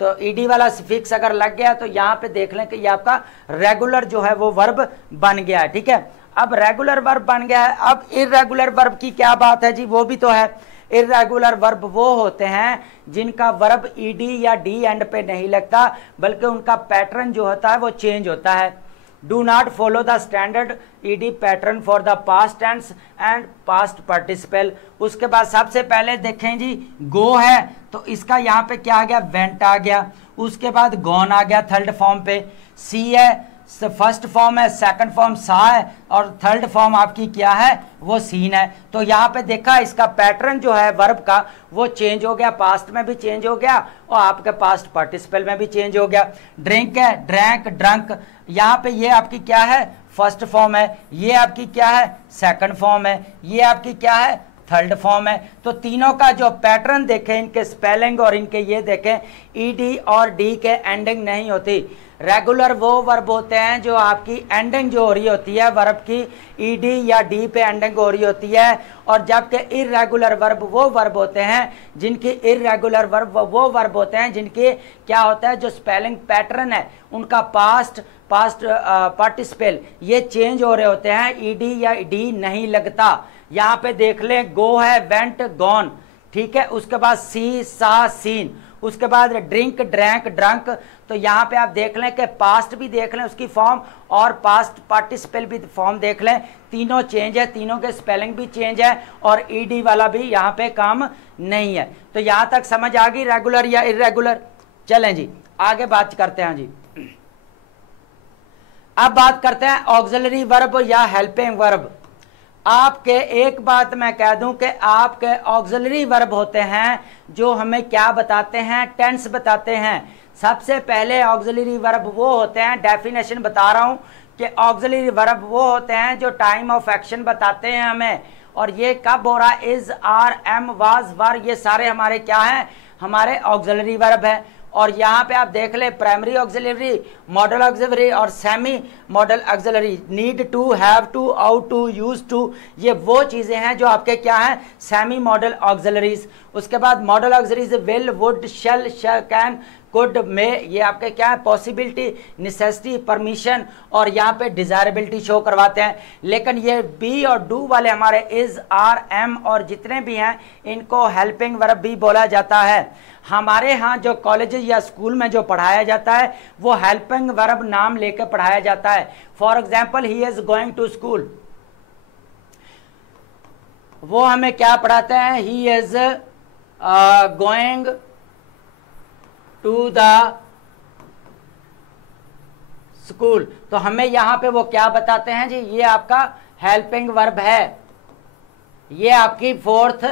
तो ईडी वाला सफिक्स अगर लग गया तो यहाँ पे देख लें कि ये आपका रेगुलर जो है वो वर्ब बन गया है। ठीक है, अब रेगुलर वर्ब बन गया है। अब इर्रेगुलर वर्ब की क्या बात है जी, वो भी तो है। इर्रेगुलर वर्ब वो होते हैं जिनका वर्ब ईडी या डी एंड पे नहीं लगता, बल्कि उनका पैटर्न जो होता है वो चेंज होता है। Do not follow the standard ED pattern for the past tense and past participle. उसके बाद सबसे पहले देखें जी, गो है तो इसका यहाँ पे क्या आ गया, वेंट आ गया। उसके बाद गॉन आ गया थर्ड फॉर्म पे। सी है, फर्स्ट फॉर्म है, सेकंड फॉर्म सा है, और थर्ड फॉर्म आपकी क्या है, वो सीन है। तो यहाँ पे देखा इसका पैटर्न जो है वर्ब का वो चेंज हो गया, पास्ट में भी चेंज हो गया और आपके पास्ट पार्टिसिपल में भी चेंज हो गया। ड्रिंक है, ड्रैंक, ड्रंक, यहाँ पे ये आपकी क्या है, फर्स्ट फॉर्म है, ये आपकी क्या है, सेकंड फॉर्म है, ये आपकी क्या है, थर्ड फॉर्म है। तो तीनों का जो पैटर्न देखें, इनके स्पेलिंग और इनके ये देखें, ईडी और डी के एंडिंग नहीं होती। रेगुलर वो वर्ब होते हैं जो आपकी एंडिंग जो हो रही होती है वर्ब की, ईडी या डी पे एंडिंग हो रही होती है, और जबकि इर्रेगुलर वर्ब वो वर्ब होते हैं जिनकी इर्रेगुलर वर्ब वो वर्ब होते हैं जिनके क्या होता है, जो स्पेलिंग पैटर्न है उनका पास्ट पार्टिसिपल ये चेंज हो रहे होते हैं, ईडी या डी नहीं लगता। यहाँ पे देख लें, गो है, वेंट, गॉन, ठीक है। उसके बाद सी, सा, सीन, उसके बाद ड्रिंक, ड्रैंक, ड्रंक। तो यहाँ पे आप देख लें कि पास्ट भी देख लें उसकी फॉर्म और पास्ट पार्टिसिपल भी फॉर्म देख लें, तीनों चेंज है, तीनों के स्पेलिंग भी चेंज है और ईडी वाला भी यहाँ पे काम नहीं है। तो यहाँ तक समझ आ गई रेगुलर या इर्रेगुलर। चलें जी आगे बात करते हैं जी। अब बात करते हैं ऑक्सिलरी वर्ब या हेल्पिंग वर्ब। आपके एक बात मैं कह दूं कि आपके ऑक्सिलरी वर्ब होते हैं जो हमें क्या बताते हैं, टेंस बताते हैं। सबसे पहले ऑक्सिलरी वर्ब वो होते हैं, डेफिनेशन बता रहा हूं कि ऑक्सिलरी वर्ब वो होते हैं जो टाइम ऑफ एक्शन बताते हैं हमें, और ये कब हो रहा है, इज, आर, एम, वाज, वर, ये सारे हमारे क्या हैं, हमारे ऑक्सिलरी वर्ब है। और यहाँ पे आप देख ले, प्राइमरी ऑक्सिलरी, मॉडल ऑक्सिलरी और semi modal auxiliary, need to, have to, ought to, use to, ये वो चीजें हैं जो आपके क्या हैं, सेमी मॉडल ऑक्सिलरीज। उसके बाद modal auxiliaries will, would, shall, can, could, may, ये आपके क्या है, पॉसिबिलिटी, नेसेसिटी, परमिशन और यहाँ पे डिजायरेबिलिटी शो करवाते हैं। लेकिन ये बी और डू वाले हमारे इज, आर, एम और जितने भी हैं इनको हेल्पिंग वर्ब भी बोला जाता है। हमारे यहाँ जो कॉलेज या स्कूल में जो पढ़ाया जाता है वो हेल्पिंग वर्ब नाम लेकर पढ़ाया जाता है। For example, he is going to school, वो हमें क्या पढ़ाते हैं, he is going to the school. तो हमें यहां पे वो क्या बताते हैं जी, ये आपका हेल्पिंग वर्ब है, ये आपकी फोर्थ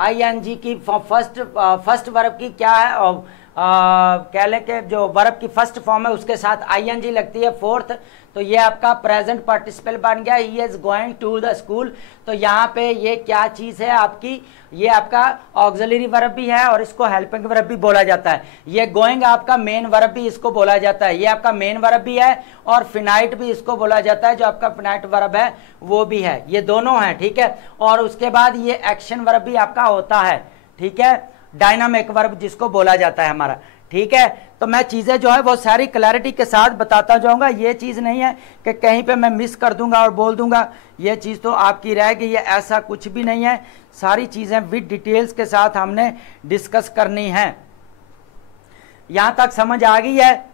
आईएनजी की फर्स्ट वर्ब की क्या है, कह लें कि जो वर्ब की फर्स्ट फॉर्म है उसके साथ आईएनजी लगती है फोर्थ, तो ये आपका प्रेजेंट पार्टिसिपल बन गया, he is going to the school. तो यहाँ पे ये क्या चीज है आपकी, ये आपका ऑक्सिलरी वर्ब भी है और इसको हेल्पिंग वर्ब भी बोला जाता है। ये गोइंग आपका मेन वर्ब भी इसको बोला जाता है, ये आपका मेन वर्ब भी है और फिनाइट भी इसको बोला जाता है, जो आपका फिनाइट वर्ब है वो भी है, ये दोनों है, ठीक है। और उसके बाद ये एक्शन वर्ब भी आपका होता है, ठीक है, डायनामिक वर्ब जिसको बोला जाता है हमारा, ठीक है। तो मैं चीजें जो है वो सारी क्लैरिटी के साथ बताता जाऊंगा, ये चीज नहीं है कि कहीं पे मैं मिस कर दूंगा और बोल दूंगा, ये चीज तो आपकी रहेगी, ये ऐसा कुछ भी नहीं है, सारी चीजें विद डिटेल्स के साथ हमने डिस्कस करनी है। यहां तक समझ आ गई है।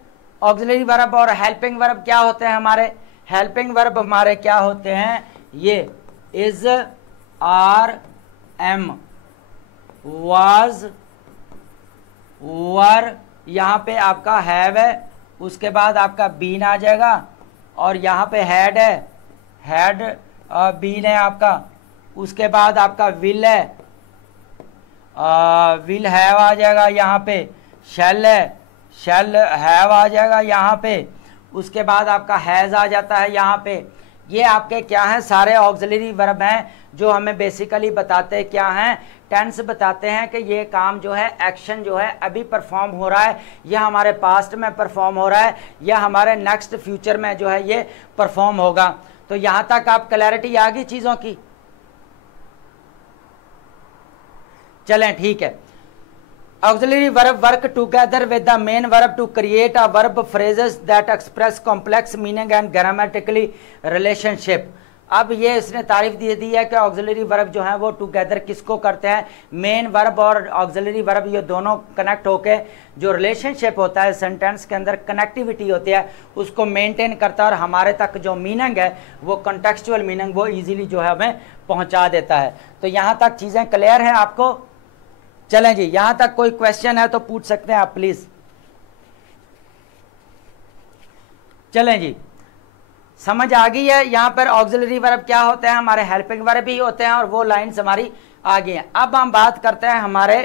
ऑक्सिलरी वर्ब और हेल्पिंग वर्ब क्या होते हैं हमारे, हेल्पिंग वर्ब हमारे क्या होते हैं, ये इज, आर, एम, वाज, वर, यहाँ पे आपका हैव है, उसके बाद आपका बीन आ जाएगा और यहाँ पे हैड है, हैड बीन है आपका, उसके बाद आपका विल है विल हैव आ जाएगा यहाँ पे, शैल है, शैल हैव आ जाएगा यहाँ पे, उसके बाद आपका हैज़ आ जाता है यहाँ पे। ये आपके क्या हैं, सारे ऑक्सिलरी वर्ब हैं जो हमें बेसिकली बताते हैं क्या हैं, टेंस बताते हैं कि ये काम जो है, एक्शन जो है अभी परफॉर्म हो रहा है, या हमारे पास्ट में परफॉर्म हो रहा है, या हमारे नेक्स्ट फ्यूचर में जो है ये परफॉर्म होगा। तो यहाँ तक आप क्लैरिटी आ गई चीज़ों की? चलें ठीक है। Auxiliary verb work together with the main verb to create a verb phrases that express complex meaning and grammatically relationship। अब ये इसने तारीफ दे दी है कि ऑक्सिलरी वर्ब जो है वो टुगेदर किसको करते हैं, मेन वर्ब और ऑक्सिलरी वर्ब, ये दोनों कनेक्ट होके जो रिलेशनशिप होता है सेंटेंस के अंदर, कनेक्टिविटी होती है, उसको मेंटेन करता है और हमारे तक जो मीनिंग है वो कॉन्टेक्चुअल मीनिंग वो इजीली जो है हमें पहुंचा देता है। तो यहाँ तक चीज़ें क्लियर हैं आपको? चलें जी, यहां तक कोई क्वेश्चन है तो पूछ सकते हैं आप प्लीज। चलें जी, समझ आ गई है? यहां पर ऑक्सिलरी वर्ब क्या होते हैं, हमारे हेल्पिंग वर्ब भी होते हैं, और वो लाइन्स हमारी आ गई हैं। अब हम बात करते हैं हमारे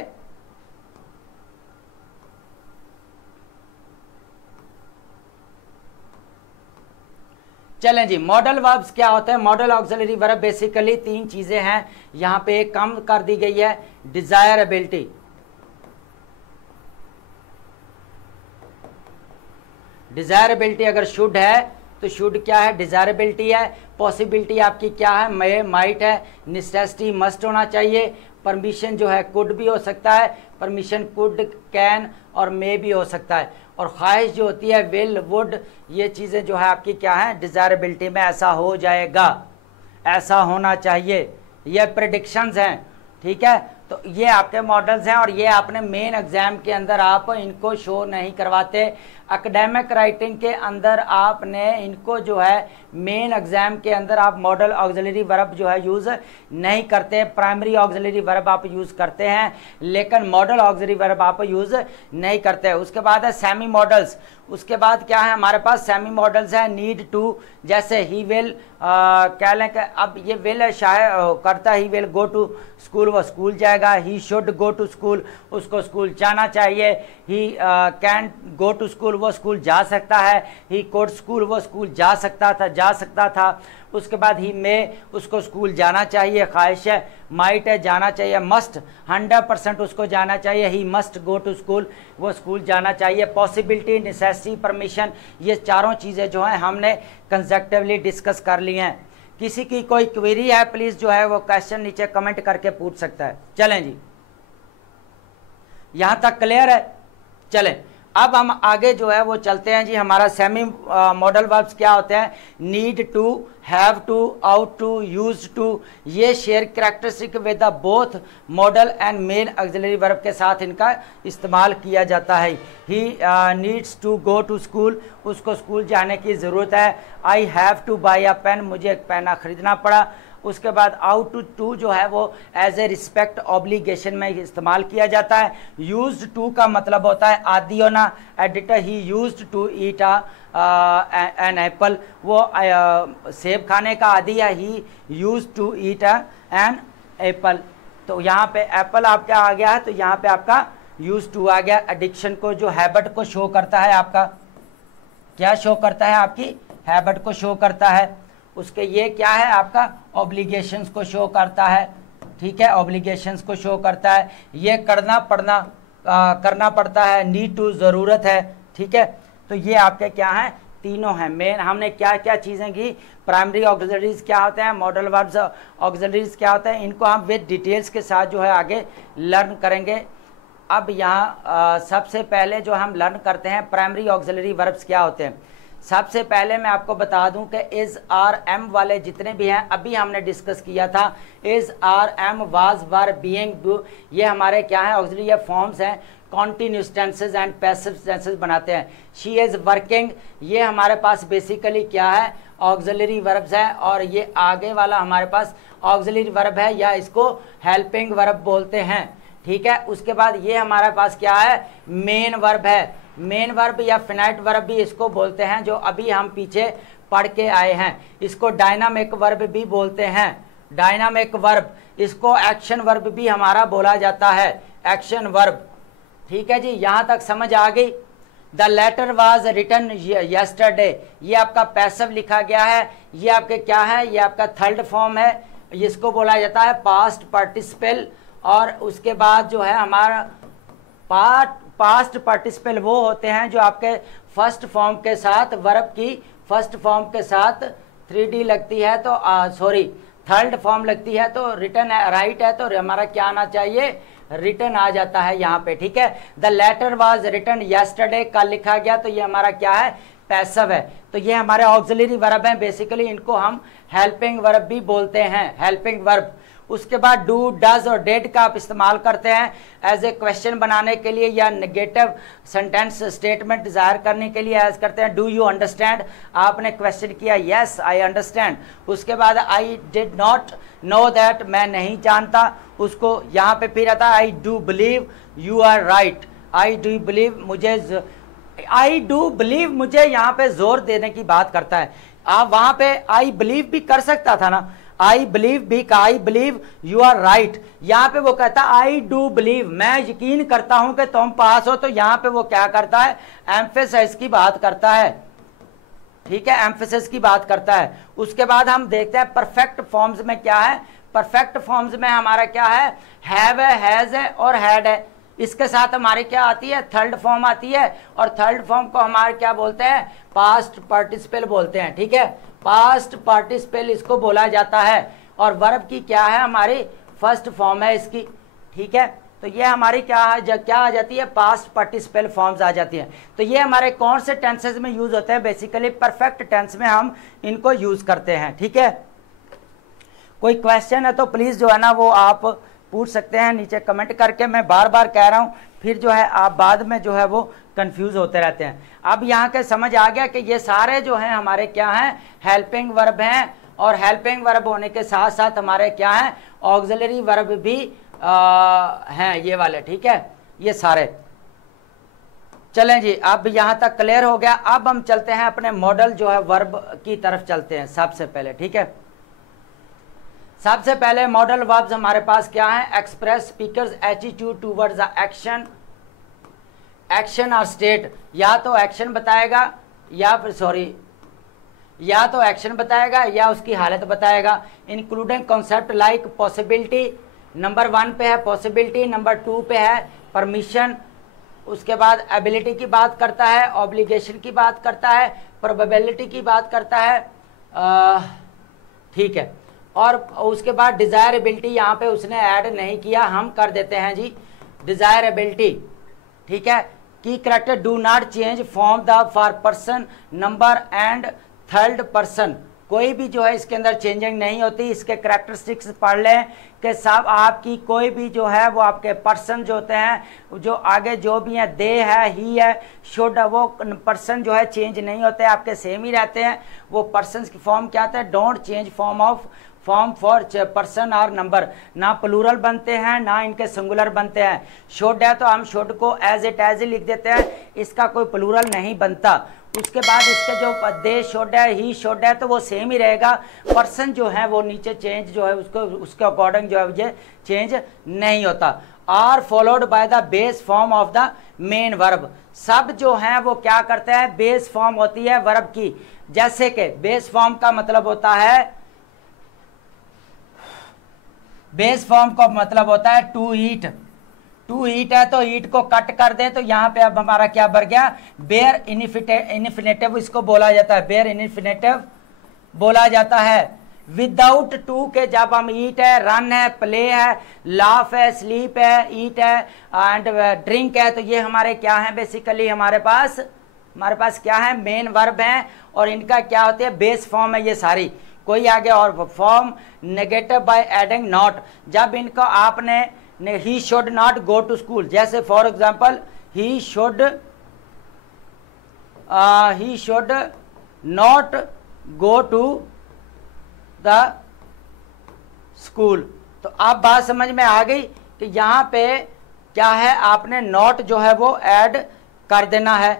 चलें जी, मॉडल वर्ब्स क्या होते हैं। मॉडल ऑक्सिलरी वर्ब बेसिकली तीन चीजें हैं, यहां पे एक कम कर दी गई है, डिजायरेबिलिटी, डिजायरेबिलिटी अगर शुड है तो शुड क्या है, डिजायरेबिलिटी है। पॉसिबिलिटी आपकी क्या है, मे, माइट है। नेसेसिटी मस्ट होना चाहिए। परमिशन जो है कुड भी हो सकता है, परमिशन कुड, कैन और मे भी हो सकता है। और ख्वाहिश जो होती है विल, वुड, ये चीज़ें जो है आपकी क्या है, डिज़ायरेबिलिटी में ऐसा हो जाएगा, ऐसा होना चाहिए, ये प्रेडिक्शंस हैं। ठीक है, तो ये आपके मॉडल्स हैं और ये आपने मेन एग्जाम के अंदर आप इनको शो नहीं करवाते। एकेडमिक राइटिंग के अंदर आपने इनको जो है मेन एग्जाम के अंदर आप मॉडल ऑक्सिलरी वर्ब जो है यूज़ नहीं करते। प्राइमरी ऑक्सिलरी वर्ब आप यूज़ करते हैं लेकिन मॉडल ऑक्सिलरी वर्ब आप यूज़ नहीं करते। उसके बाद है सेमी मॉडल्स। उसके बाद क्या है हमारे पास, सेमी मॉडल्स हैं नीड टू, जैसे ही विल, कह लें कि अब ये विल है, शायद करता he will go to school, वो स्कूल जाएगा। He should go to school, उसको स्कूल जाना चाहिए। He can go to school, वो स्कूल जा सकता है। ही कोड स्कूल, वो स्कूल जा सकता था। उसके बाद ही में, उसको स्कूल जाना चाहिए, ख्वाहिश है। माइट है, जाना चाहिए। मस्ट, 100% उसको जाना चाहिए। He must go to school, वो स्कूल जाना चाहिए। पॉसिबिलिटी, नेसेसिटी, परमिशन, ये चारों चीज़ें जो हैं हमने कंसेप्टिवली डिस्कस कर ली हैं। किसी की कोई क्वेरी है प्लीज़ जो है वो क्वेश्चन नीचे कमेंट करके पूछ सकता है। चलें जी, यहाँ तक क्लियर है? चलें अब हम आगे जो है वो चलते हैं जी। हमारा सेमी मॉडल वर्ब्स क्या होते हैं, need to, have to, ought to, use to, ये share characteristic with the both modal and main auxiliary verb के साथ इनका इस्तेमाल किया जाता है। He needs to go to school, उसको स्कूल जाने की ज़रूरत है। I have to buy a pen, मुझे एक पेना ख़रीदना पड़ा। उसके बाद आउट टू जो है वो एज ए रिस्पेक्ट ऑब्लिगेशन में इस्तेमाल किया जाता है। यूज्ड टू का मतलब होता है आदि होना। एडिटर, he used to eat an apple, वो सेब खाने का आदि है। He used to eat an apple, तो यहाँ पे एप्पल आपका आ गया है, तो यहाँ पे आपका यूज्ड टू आ गया। एडिक्शन को, जो हैबिट को शो करता है, आपका क्या शो करता है, आपकी हैबिट को शो करता है। उसके ये क्या है, आपका ऑब्लिगेशंस को शो करता है। ठीक है, ऑब्लिगेशंस को शो करता है। ये करना पड़ता है। नीड टू, ज़रूरत है। ठीक है, तो ये आपके क्या हैं, तीनों हैं मेन। हमने क्या क्या चीज़ें की, प्राइमरी ऑक्सिलरीज क्या होते हैं, मॉडल वर्ब्स ऑक्सिलरीज क्या होते हैं, इनको हम विद डिटेल्स के साथ जो है आगे लर्न करेंगे। अब यहाँ सबसे पहले जो हम लर्न करते हैं प्राइमरी ऑक्सिलरी वर्ब्स क्या होते हैं। सबसे पहले मैं आपको बता दूं कि इज़, आर, एम वाले जितने भी हैं अभी हमने डिस्कस किया था। Is, are, am, was, were, being, do, ये हमारे क्या है, ऑक्सिलरी फॉर्म्स हैं। Continuous tenses and passive tenses बनाते हैं। शी इज़ वर्किंग, ये हमारे पास बेसिकली क्या है, ऑक्सिलरी वर्ब्स हैं। और ये आगे वाला हमारे पास ऑक्सिलरी वर्ब है या इसको हेल्पिंग वर्ब बोलते हैं। ठीक है, उसके बाद ये हमारे पास क्या है, मेन वर्ब है। मेन वर्ब या फिनाइट वर्ब भी इसको बोलते हैं, जो अभी हम पीछे पढ़ के आए हैं। इसको डायनामिक वर्ब भी बोलते हैं। डायनामिक वर्ब, इसको एक्शन वर्ब भी हमारा बोला जाता है, एक्शन वर्ब। ठीक है जी, यहां तक समझ आ गई। The letter was written yesterday, ये आपका पैसिव लिखा गया है, ये आपके क्या है, ये आपका थर्ड फॉर्म है, इसको बोला जाता है पास्ट पार्टिसिपल। और उसके बाद जो है हमारा पास्ट पार्टिसिपल वो होते हैं जो आपके फर्स्ट फॉर्म के साथ, वर्ब की फर्स्ट फॉर्म के साथ 3D लगती है तो सॉरी थर्ड फॉर्म लगती है तो रिटन राइट है तो हमारा क्या आना चाहिए, रिटन आ जाता है यहाँ पे। ठीक है, the letter was written yesterday, कल लिखा गया तो ये हमारा क्या है, पैसिव है। तो ये हमारे ऑक्सिलरी वर्ब हैं, बेसिकली इनको हम हेल्पिंग वर्ब भी बोलते हैं, हेल्पिंग वर्ब। उसके बाद डू, डज और डेड का आप इस्तेमाल करते हैं एज ए क्वेश्चन बनाने के लिए या नेगेटिव सेंटेंस स्टेटमेंट जाहिर करने के लिए एज करते हैं। डू यू अंडरस्टैंड, आपने क्वेश्चन किया, यस आई अंडरस्टैंड। उसके बाद I did not know that, मैं नहीं जानता, उसको यहाँ पे फिर आता है I do believe you are right, I do believe, मुझे आई डू बिलीव मुझे यहाँ पे जोर देने की बात करता है। आप वहां पे आई बिलीव भी कर सकता था ना, आई बिलीव भी का I believe you are right, यहाँ पे वो कहता है आई डू बिलीव, मैं यकीन करता हूं कि तुम पास हो, तो यहाँ पे वो क्या करता है, एम्फेसाइज की बात करता है। ठीक है, एम्फेसिस की बात करता है। उसके बाद हम देखते हैं परफेक्ट फॉर्म्स में क्या है। परफेक्ट फॉर्म्स में हमारा क्या है, हैव है, हैज है और हैड है। इसके साथ हमारी क्या आती है, थर्ड फॉर्म आती है, और थर्ड फॉर्म को हमारे क्या बोलते हैं, पास्ट पार्टिसिपल बोलते हैं। ठीक है, पास्ट पार्टिसिपल इसको बोला जाता है, और वर्ब की क्या है, हमारी फर्स्ट फॉर्म है इसकी। ठीक है, तो ये हमारी क्या आ जाती है, पास्ट पार्टिसिपल फॉर्म्स आ जाती हैं। तो ये हमारे कौन से टेंसेस में यूज होते हैं, बेसिकली परफेक्ट टेंस में हम इनको यूज करते हैं। ठीक है, कोई क्वेश्चन है तो प्लीज जो है ना वो आप पूछ सकते हैं नीचे कमेंट करके। मैं बार बार कह रहा हूं, फिर जो है आप बाद में जो है वो कंफ्यूज होते रहते हैं। अब यहाँ के समझ आ गया कि ये सारे जो हैं हमारे क्या हैं, हेल्पिंग वर्ब हैं, और हेल्पिंग वर्ब होने के साथ साथ हमारे क्या हैं, ऑक्सिलरी वर्ब भी हैं ये वाले। ठीक है, ये सारे। चलें जी, अब यहाँ तक क्लियर हो गया। अब हम चलते हैं अपने मॉडल जो है वर्ब की तरफ चलते हैं सबसे पहले। ठीक है, सबसे पहले मॉडल वर्ब्स हमारे पास क्या है, express speakers attitude towards the action, action और स्टेट, या तो एक्शन बताएगा या फिर सॉरी या तो एक्शन बताएगा या उसकी हालत बताएगा। Including concept like possibility, number 1 पे है पॉसिबिलिटी, नंबर 2 पे है परमिशन, उसके बाद एबिलिटी की बात करता है, ऑब्लिगेशन की बात करता है, प्रोबेबिलिटी की बात करता है। ठीक है, और उसके बाद डिजायरेबिलिटी यहाँ पे उसने ऐड नहीं किया, हम कर देते हैं जी डिजायरेबिलिटी। ठीक है, की character do not change form the for person, number and third person, कोई भी जो है इसके अंदर चेंजिंग नहीं होती। इसके करेक्टरिस्टिक्स पढ़ लें कि साहब आपकी कोई भी जो है वो आपके पर्सन जो होते हैं, जो आगे जो भी हैं, दे है, ही है, शुड है, वो पर्सन जो है चेंज नहीं होते, आपके सेम ही रहते हैं। वो पर्सन की फॉर्म क्या आता है, don't change form for person और नंबर, ना प्लूरल बनते हैं ना इनके सिंगुलर बनते हैं। शुड है तो हम शुड को एज इट एज ही लिख देते हैं, इसका कोई प्लूरल नहीं बनता। उसके बाद इसके जो दे शुड है, ही शुड है, तो वो सेम ही रहेगा। पर्सन जो है वो नीचे चेंज जो है उसको उसके अकॉर्डिंग जो है ये चेंज नहीं होता। Are followed by the base form of the main verb, सब जो है वो क्या करते हैं, बेस फॉर्म होती है वर्ब की। जैसे कि बेस फॉर्म का मतलब होता है, बेस फॉर्म का मतलब होता है टू ईट, टू ईट है तो ईट को कट कर दे तो यहाँ पे अब हमारा क्या बढ़ गया, बेयर इन्फिनेटिव इसको बोला जाता है, बेयर इन्फिनेटिव बोला जाता है। विदाउट टू के जब हम ईट है, रन है, प्ले है, लाफ है, स्लीप है, ईट है एंड ड्रिंक है, तो ये हमारे क्या है, बेसिकली हमारे पास क्या है, मेन वर्ब है, और इनका क्या होती है, बेस फॉर्म है ये सारी। कोई आगे और form negative by adding not, जब इनको आपने he should not go to school, जैसे for example he should not go to the school, तो आप बात समझ में आ गई कि यहाँ पे क्या है, आपने नॉट जो है वो ऐड कर देना है।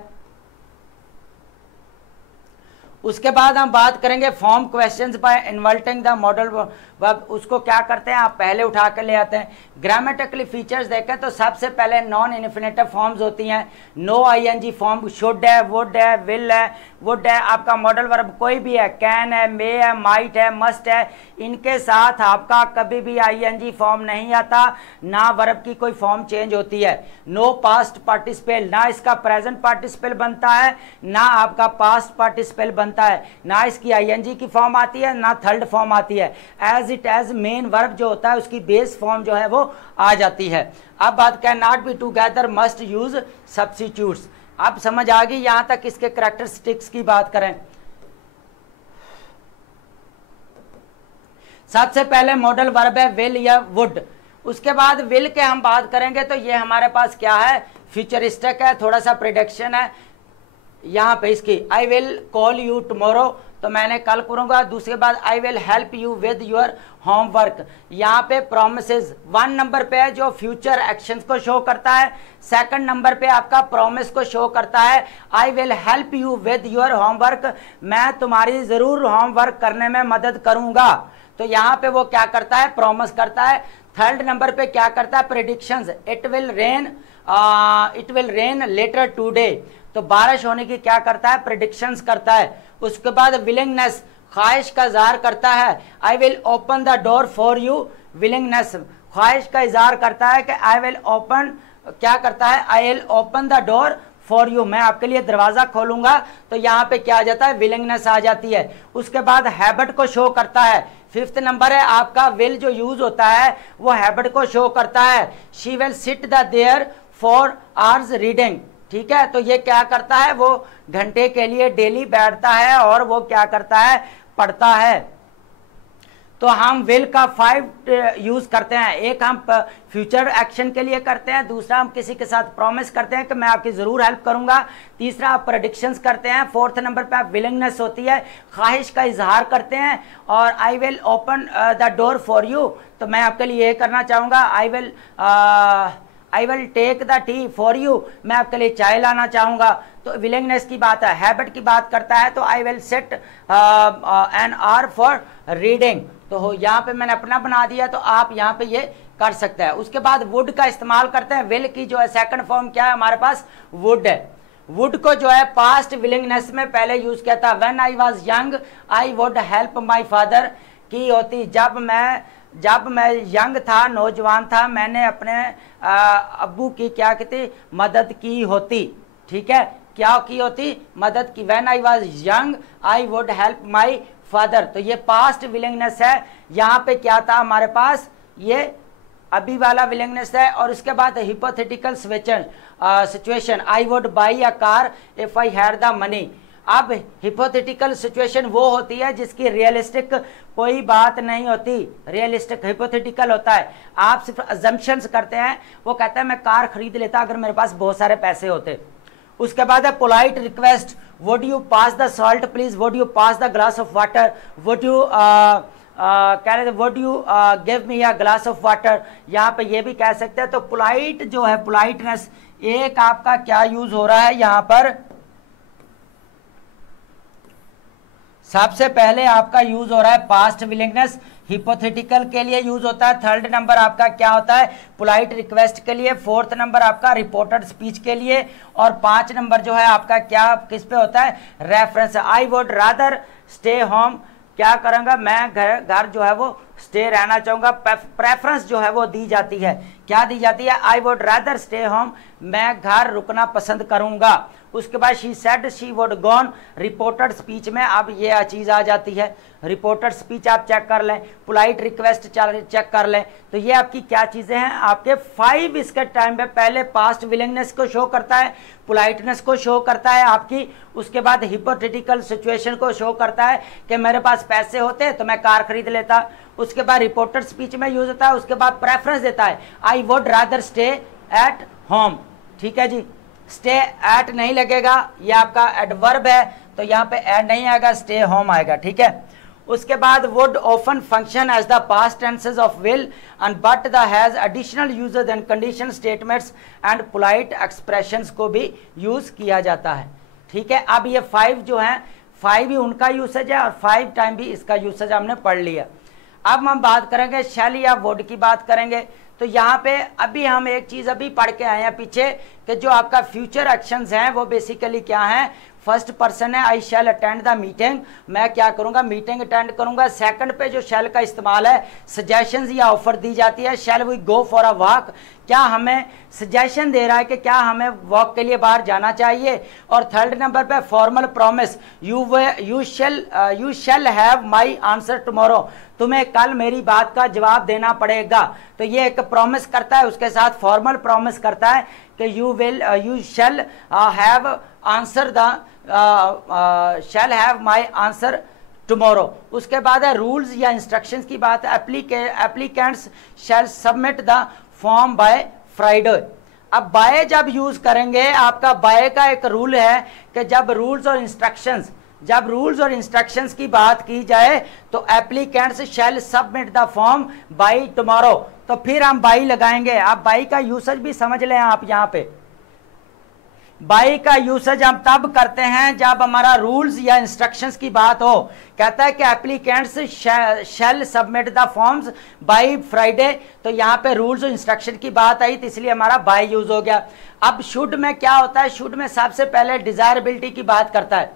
उसके बाद हम बात करेंगे form questions bye inverting the modal verb. उसको क्या करते हैं, आप पहले उठा कर ले आते हैं। ग्रामेटिकली फीचर्स देखें तो सबसे पहले नॉन इन्फिनेटिव फॉर्म्स होती हैं। नो आईएनजी फॉर्म, शुड है, वुड है, विल है, वुड है। आपका मॉडल वर्ब कोई भी है, कैन है, मे है, माइट है, मस्ट है, इनके साथ आपका कभी भी आईएनजी फॉर्म नहीं आता, ना वर्ब की कोई फॉर्म चेंज होती है। नो पास्ट पार्टिसिपल, ना इसका प्रेजेंट पार्टिसिपल बनता है, ना आपका पास्ट पार्टिसिपल बनता है, ना इसकी आईएनजी की फॉर्म आती है, ना थर्ड फॉर्म आती है। As it as main verb जो होता है उसकी बेस फॉर्म जो है वो आ जाती है। अब बात can not be together, must use substitutes. अब समझ आ गई यहां तक इसके कैरेक्टरिस्टिक्स की बात करें। सबसे पहले मॉडल वर्ब है विल या वुड। उसके बाद विल के हम बात करेंगे तो ये हमारे पास क्या है, फ्यूचरिस्टिक है, थोड़ा सा प्रेडिक्शन है। यहाँ पे इसकी I will call you tomorrow, तो मैंने कल करूंगा। दूसरे बाद I will help you with your homework, यहाँ पे प्रोमिसेस 1 नंबर पे है जो फ्यूचर एक्शंस को शो करता है। 2nd नंबर पे आपका प्रॉमिस को शो करता है, I will help you with your homework, मैं तुम्हारी जरूर होमवर्क करने में मदद करूंगा। तो यहाँ पे वो क्या करता है, प्रॉमिस करता है। 3rd नंबर पे क्या करता है, predictions, it will rain later today, तो बारिश होने की क्या करता है, प्रेडिक्शंस करता है। उसके बाद विलिंगनेस, ख्वाहिश का इजहार करता है, आई will open the door for you, willingness ख्वाहिश का इजहार करता है कि आई विल ओपन, क्या करता है, आई will open the door for you, मैं आपके लिए दरवाजा खोलूंगा, तो यहाँ पे क्या आ जाता है, विलिंगनेस आ जाती है। उसके बाद हैबिट को शो करता है। 5th नंबर है आपका विल जो यूज होता है वो हैबिट को शो करता है। She will sit the there for hours reading, ठीक है, तो ये क्या करता है, वो घंटे के लिए डेली बैठता है और वो क्या करता है, पढ़ता है। तो हम विल का 5 यूज करते हैं। एक हम फ्यूचर एक्शन के लिए करते हैं, दूसरा हम किसी के साथ प्रॉमिस करते हैं कि मैं आपकी जरूर हेल्प करूंगा, तीसरा आप प्रेडिक्शंस करते हैं, 4th नंबर पे आप विलिंगनेस होती है, ख्वाहिश का इजहार करते हैं, और I will open the door for you, तो मैं आपके लिए ये करना चाहूंगा, I will take the tea for you, मैं आपके लिए चाय लाना चाहूंगा। तो विलिंगनेस की बात है। हैबिट की बात करता है तो I will set an hour for reading, तो यहाँ पे मैंने अपना बना दिया, तो आप यहाँ पे ये कर सकते हैं। उसके बाद वुड का इस्तेमाल करते हैं। विल की जो है 2nd फॉर्म क्या है हमारे पास, वुड है। वुड को जो है पास्ट विलिंगनेस में पहले यूज किया था। When I was young I would help my father की होती, जब मैं यंग था, नौजवान था, मैंने अपने अब्बू की क्या कहती, मदद की होती, ठीक है, क्या की होती, मदद की। When I was young I would help my father, तो ये पास्ट विलिंगनेस है। यहाँ पे क्या था हमारे पास, ये अभी वाला विलिंगनेस है। और उसके बाद hypothetical situation, I would buy a car if I had the money. अब हिपोथेटिकल सिचुएशन वो होती है जिसकी रियलिस्टिक कोई बात नहीं होती, रियलिस्टिक हिपोथेटिकल होता है, आप सिर्फ अजम्पशंस करते हैं। वो कहता है मैं कार खरीद लेता अगर मेरे पास बहुत सारे पैसे होते। उसके बाद है polite request, would you pass the salt please, would you pass the glass of water, would you कह रहे थे would you give me a glass of water, यहाँ पे ये भी कह सकते हैं। तो पोलाइट जो है, पोलाइटनेस, एक आपका क्या यूज हो रहा है यहाँ पर, सबसे पहले आपका यूज हो रहा है पास्ट विलिंगनेस, हिपोथेटिकल के लिए यूज होता है। 3rd नंबर आपका क्या होता है, पोलाइट रिक्वेस्ट के लिए। 4th नंबर आपका रिपोर्टेड स्पीच के लिए। और 5 नंबर जो है आपका क्या, किस पे होता है, reference. I would rather stay home, क्या करूंगा मैं, घर जो है वो स्टे रहना चाहूंगा। प्रेफरेंस जो है वो दी जाती है, क्या दी जाती है, I would rather stay home, मैं घर रुकना पसंद करूंगा। उसके बाद she said she would gone, reported speech में अब ये चीज आ जाती है, रिपोर्टेड स्पीच आप चेक कर लें, पोलाइट रिक्वेस्ट चेक कर लें। तो ये आपकी क्या चीजें हैं, आपके 5 इसके टाइम पे पहले पास्ट विलिंगनेस को शो करता है, पोलाइटनेस को शो करता है आपकी। उसके बाद हिपोथेटिकल सिचुएशन को शो करता है कि मेरे पास पैसे होते तो मैं कार खरीद लेता। उसके बाद रिपोर्टेड स्पीच में यूज होता है। उसके बाद प्रेफरेंस देता है, I would rather stay at home, ठीक है जी, स्टे एट नहीं लगेगा, ये आपका एडवर्ब है तो यहाँ पे एट नहीं आएगा, स्टे होम आएगा, ठीक है। उसके बाद would often function as the past tenses of will and but the has additional uses and condition statements and polite expressions को भी यूज किया जाता है, ठीक है। अब ये 5 जो हैं 5 ही उनका यूसेज है और 5 टाइम भी इसका यूसेज हमने पढ़ लिया। अब हम बात करेंगे शेल या वुड की बात करेंगे। तो यहाँ पे अभी हम एक चीज़ अभी पढ़ के आए हैं पीछे कि जो आपका फ्यूचर एक्शंस हैं वो बेसिकली क्या हैं। फर्स्ट पर्सन है आई शैल अटेंड द मीटिंग, मैं क्या करूँगा, मीटिंग अटेंड करूँगा। सेकंड पे जो शैल का इस्तेमाल है, सजेशंस या ऑफर दी जाती है, shall we go for a walk, क्या हमें सजेशन दे रहा है कि क्या हमें वॉक के लिए बाहर जाना चाहिए। और थर्ड नंबर पे formal promise, you shall have my answer tomorrow, तुम्हें कल मेरी बात का जवाब देना पड़ेगा। तो ये एक प्रॉमिस करता है, उसके साथ फॉर्मल प्रॉमिस करता है कि you shall have answer shall have my answer tomorrow. उसके बाद है रूल्स या इंस्ट्रक्शंस की बात है। Applicants shall submit the form by Friday. अब बाय जब यूज करेंगे, आपका बाय का एक रूल है कि जब रूल्स और इंस्ट्रक्शंस की बात की जाए तो applicants shall submit the form by tomorrow, तो फिर हम बाई लगाएंगे। आप बाई का यूसेज भी समझ लें। आप यहाँ पे बाई का यूसेज हम तब करते हैं जब हमारा रूल्स या इंस्ट्रक्शंस की बात हो। कहता है कि applicants shall submit the forms by Friday, तो यहाँ पे रूल्स और इंस्ट्रक्शन की बात आई तो इसलिए हमारा बाय यूज हो गया। अब शुड में क्या होता है, शुड में सबसे पहले डिजायरेबिलिटी की बात करता है।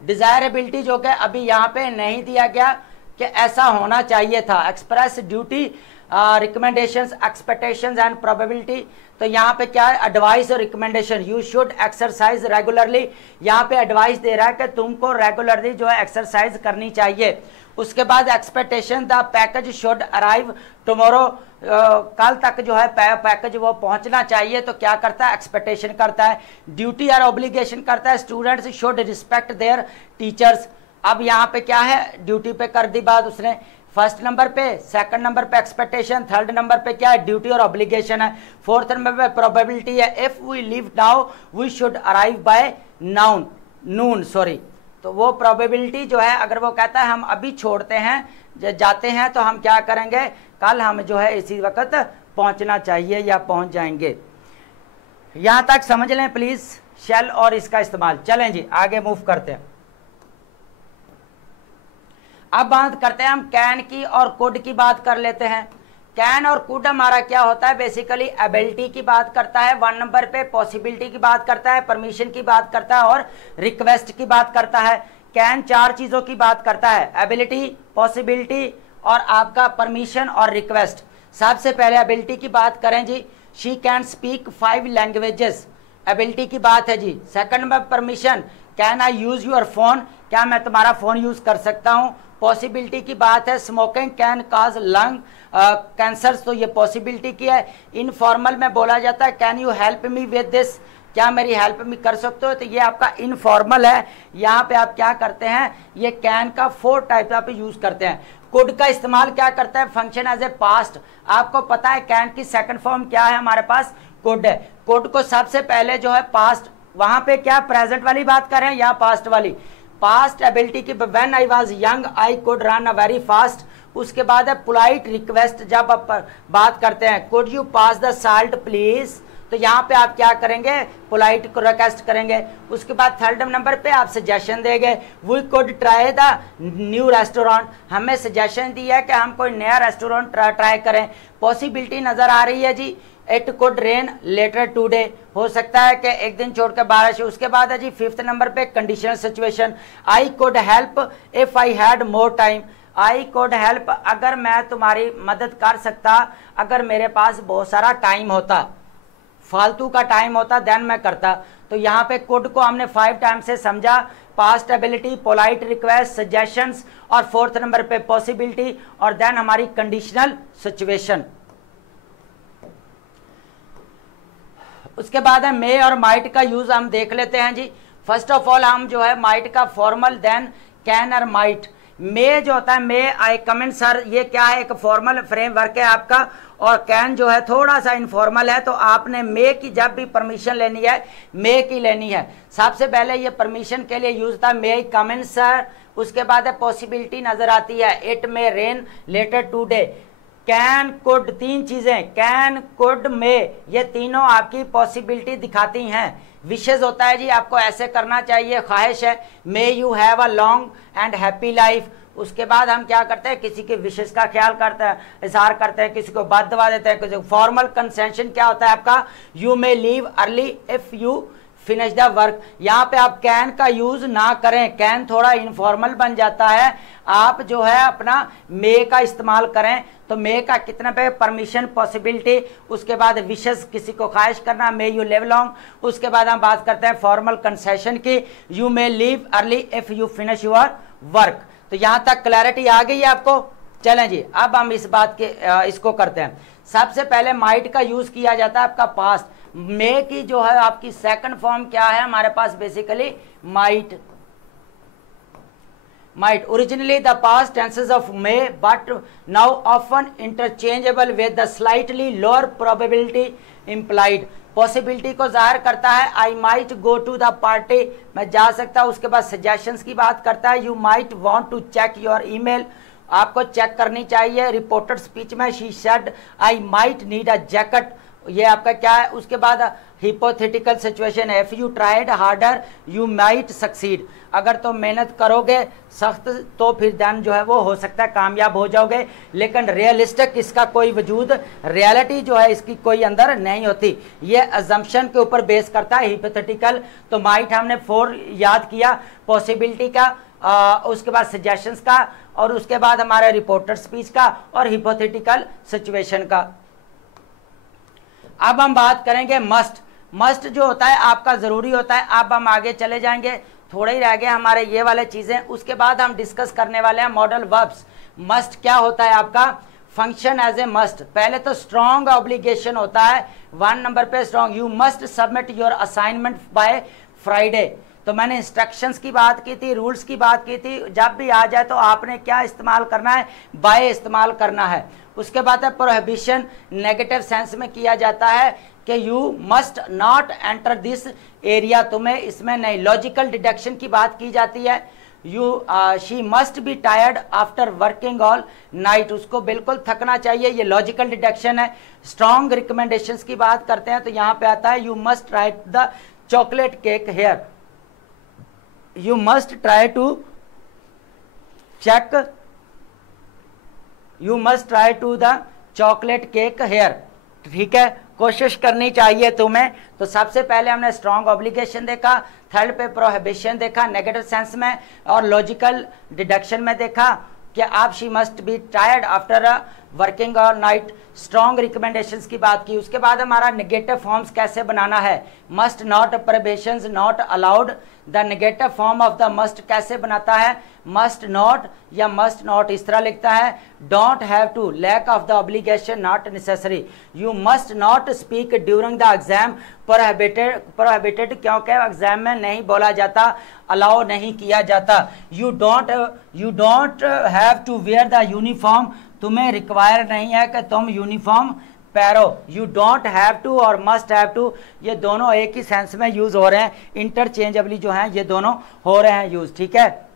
डिजायरेबिलिटी जो कि अभी यहाँ पे नहीं दिया गया कि ऐसा होना चाहिए था। Express duty, recommendations, expectations and probability, तो यहाँ पे क्या है, एडवाइस और recommendation, you should exercise regularly, यहाँ पे एडवाइस दे रहा है कि तुमको रेगुलरली जो है एक्सरसाइज करनी चाहिए। उसके बाद expectation, the package should arrive tomorrow, कल तक जो है पैकेज वो पहुंचना चाहिए, तो क्या करता है, एक्सपेक्टेशन करता है। ड्यूटी और ऑब्लिगेशन करता है, students should respect there teachers. अब यहाँ पे क्या है, ड्यूटी पे कर दी बात उसने फर्स्ट नंबर पे, सेकंड नंबर पे एक्सपेक्टेशन, थर्ड नंबर पे क्या है, ड्यूटी और ऑब्लिगेशन है, फोर्थ नंबर पे प्रोबेबिलिटी है। If we leave now we should arrive by noon sorry, तो वो प्रोबेबिलिटी जो है, अगर वो कहता है हम अभी छोड़ते हैं जाते हैं तो हम क्या करेंगे, कल हम जो है इसी वक्त पहुंचना चाहिए या पहुंच जाएंगे। यहां तक समझ लें प्लीज शैल और इसका इस्तेमाल। चलें जी आगे मूव करते हैं। अब बात करते हैं हम कैन की और कुड की बात कर लेते हैं। कैन और कुड हमारा क्या होता है, बेसिकली एबिलिटी की बात करता है, 1 नंबर पे पॉसिबिलिटी की बात करता है, परमिशन की बात करता है और रिक्वेस्ट की बात करता है। कैन 4 चीजों की बात करता है, एबिलिटी, पॉसिबिलिटी और आपका परमिशन और रिक्वेस्ट। सबसे पहले एबिलिटी की बात करें जी, she can speak 5 languages, ability की बात है जी। Second number permission, can I use your phone, क्या मैं तुम्हारा फोन यूज कर सकता हूं। पॉसिबिलिटी की बात है, smoking can cause lung cancer, तो ये पॉसिबिलिटी की है। इनफॉर्मल में बोला जाता है can you help me with this, क्या मेरी हेल्प मी कर सकते हो, तो ये आपका इनफॉर्मल है। यहाँ पे आप क्या करते हैं, ये कैन का 4 टाइप आप यूज करते हैं। कुड का इस्तेमाल क्या करता है, फंक्शन एज ए पास्ट, आपको पता है कैन की सेकंड फॉर्म क्या है हमारे पास, कुड है। कुड को सबसे पहले जो है पास्ट, वहां पे क्या प्रेजेंट वाली बात कर रहे हैं या पास्ट वाली, पास्ट एबिलिटी की, when I was young I could run a very fast. उसके बाद है पोलाइट रिक्वेस्ट, जब आप बात करते हैं could you pass the salt please, तो यहाँ पे आप क्या करेंगे, पोलाइट को रिक्वेस्ट करेंगे। उसके बाद थर्ड नंबर पे आप सजेशन देंगे, we could try the new restaurant, हमें सजेशन दी है कि हम कोई नया रेस्टोरेंट ट्राई करें। पॉसिबिलिटी नजर आ रही है जी, it could rain later today, हो सकता है कि एक दिन छोड़कर बारिश। उसके बाद है जी 5th नंबर पे conditional situation, I could help if I had more time, I could help अगर मैं तुम्हारी मदद कर सकता, अगर मेरे पास बहुत सारा टाइम होता, फालतू का टाइम होता देन मैं करता। तो यहाँ पे कुड को हमने 5 टाइम से समझा, past ability, polite request, suggestions और 4th नंबर पे पॉसिबिलिटी और देन हमारी कंडीशनल सिचुएशन। उसके बाद है मे और माइट का यूज हम देख लेते हैं जी। फर्स्ट ऑफ ऑल हम जो है माइट का फॉर्मल, देन कैन और माइट। मे जो होता है, मे आई कमेंट सर, ये क्या है, एक फॉर्मल फ्रेमवर्क है आपका, और कैन जो है थोड़ा सा इनफॉर्मल है। तो आपने मे की जब भी परमिशन लेनी है, मे की लेनी है। सबसे पहले ये परमिशन के लिए यूज था, मे आई कमेंट सर। उसके बाद है पॉसिबिलिटी नजर आती है, it may rain later today, can could, तीन चीजें कैन कुड मे, ये तीनों आपकी पॉसिबिलिटी दिखाती हैं। विशेष होता है जी आपको ऐसे करना चाहिए, ख्वाहिश है may you have a long and happy life. उसके बाद हम क्या करते हैं, किसी के विशेष का ख्याल करते हैं, इजहार करते हैं, किसी को बद दवा देते हैं, किसी को फॉर्मल कंसेंशन क्या होता है आपका, you may leave early if you finish the work. यहाँ पे आप कैन का यूज ना करें, कैन थोड़ा इनफॉर्मल बन जाता है, आप जो है अपना मे का इस्तेमाल करें। तो मे का कितने पे, परमिशन, पॉसिबिलिटी, उसके बाद विशेष, किसी को ख्वाहिश करना, मे यू लिव लॉन्ग। उसके बाद हम बात करते हैं फॉर्मल कंसेशन की, you may leave early if you finish your work. तो यहाँ तक क्लैरिटी आ गई है आपको। चलें जी, अब हम इस बात के इसको करते हैं। सबसे पहले माइट का यूज किया जाता है आपका पास्ट। मे की जो है आपकी सेकंड फॉर्म क्या है हमारे पास, basically might. might originally the past tenses of may but now often interchangeable with the slightly lower probability implied। Possibility को जाहिर करता है, I might go to the party, मैं जा सकता हूं। उसके बाद सजेशंस की बात करता है, you might want to check your email, आपको चेक करनी चाहिए। रिपोर्टेड स्पीच में she said I might need a jacket, ये आपका क्या है। उसके बाद हिपोथेटिकल सिचुएशन है, if you tried harder you might succeed, अगर तुम मेहनत करोगे सख्त तो फिर देन जो है वो हो सकता है कामयाब हो जाओगे। लेकिन रियलिस्टिक इसका कोई वजूद, रियलिटी जो है इसकी कोई अंदर नहीं होती, ये अजम्पशन के ऊपर बेस करता है हिपोथेटिकल। तो माइट हमने 4 याद किया, पॉसिबिलिटी का, उसके बाद सजेशंस का, और उसके बाद हमारे रिपोर्टेड स्पीच का, और हिपोथेटिकल सिचुएशन का। अब हम बात करेंगे मस्ट। मस्ट जो होता है आपका जरूरी होता है। अब हम आगे चले जाएंगे, थोड़े ही रह गए हमारे ये वाले चीजें। उसके बाद हम डिस्कस करने वाले हैं मॉडल वर्ब्स। मस्ट क्या होता है आपका, फंक्शन एज ए मस्ट। पहले तो स्ट्रॉन्ग ऑब्लिगेशन होता है, 1 नंबर पे strong, you must submit your assignment bye Friday. तो मैंने इंस्ट्रक्शंस की बात की थी, रूल्स की बात की थी, जब भी आ जाए तो आपने क्या इस्तेमाल करना है, बाय इस्तेमाल करना है। उसके बाद है प्रोहिबिशन, नेगेटिव सेंस में किया जाता है कि you must not enter this area, तुम्हें इसमें नहीं। लॉजिकल डिडक्शन की बात की जाती है, she must be tired after working all night, उसको बिल्कुल थकना चाहिए, ये लॉजिकल डिडक्शन है। स्ट्रॉन्ग रिकमेंडेशंस की बात करते हैं तो यहाँ पे आता है, you must try the chocolate cake here, you must try to check, you must try to the chocolate cake here, ठीक है, कोशिश करनी चाहिए तुम्हें। तो सबसे पहले हमने स्ट्रॉन्ग ऑब्लिगेशन देखा, थर्ड पे प्रोहिबिशन देखा नेगेटिव सेंस में, और लॉजिकल डिडक्शन में देखा कि आप she must be tired after working और नाइट। स्ट्रॉन्ग रिकमेंडेशंस की बात की। उसके बाद हमारा नेगेटिव फॉर्म्स कैसे बनाना है, must not, prohibitions, not allowed. The negative form of the must कैसे बनाता है, मस्ट नॉट या मस्ट नॉट इस तरह लिखता है, don't have to, lack of the obligation, not necessary. You must not speak during the exam, prohibited क्योंकि exam में नहीं बोला जाता, अलाउ नहीं किया जाता। You don't have to wear the uniform, तुम्हें रिक्वायर नहीं है कि तुम यूनिफॉर्म पहनो। यू डोंट हैव टू और मस्ट हैव टू ये दोनों एक ही सेंस में यूज हो रहे हैं, इंटरचेंजेबली जो हैं ये दोनों हो रहे हैं यूज, ठीक है।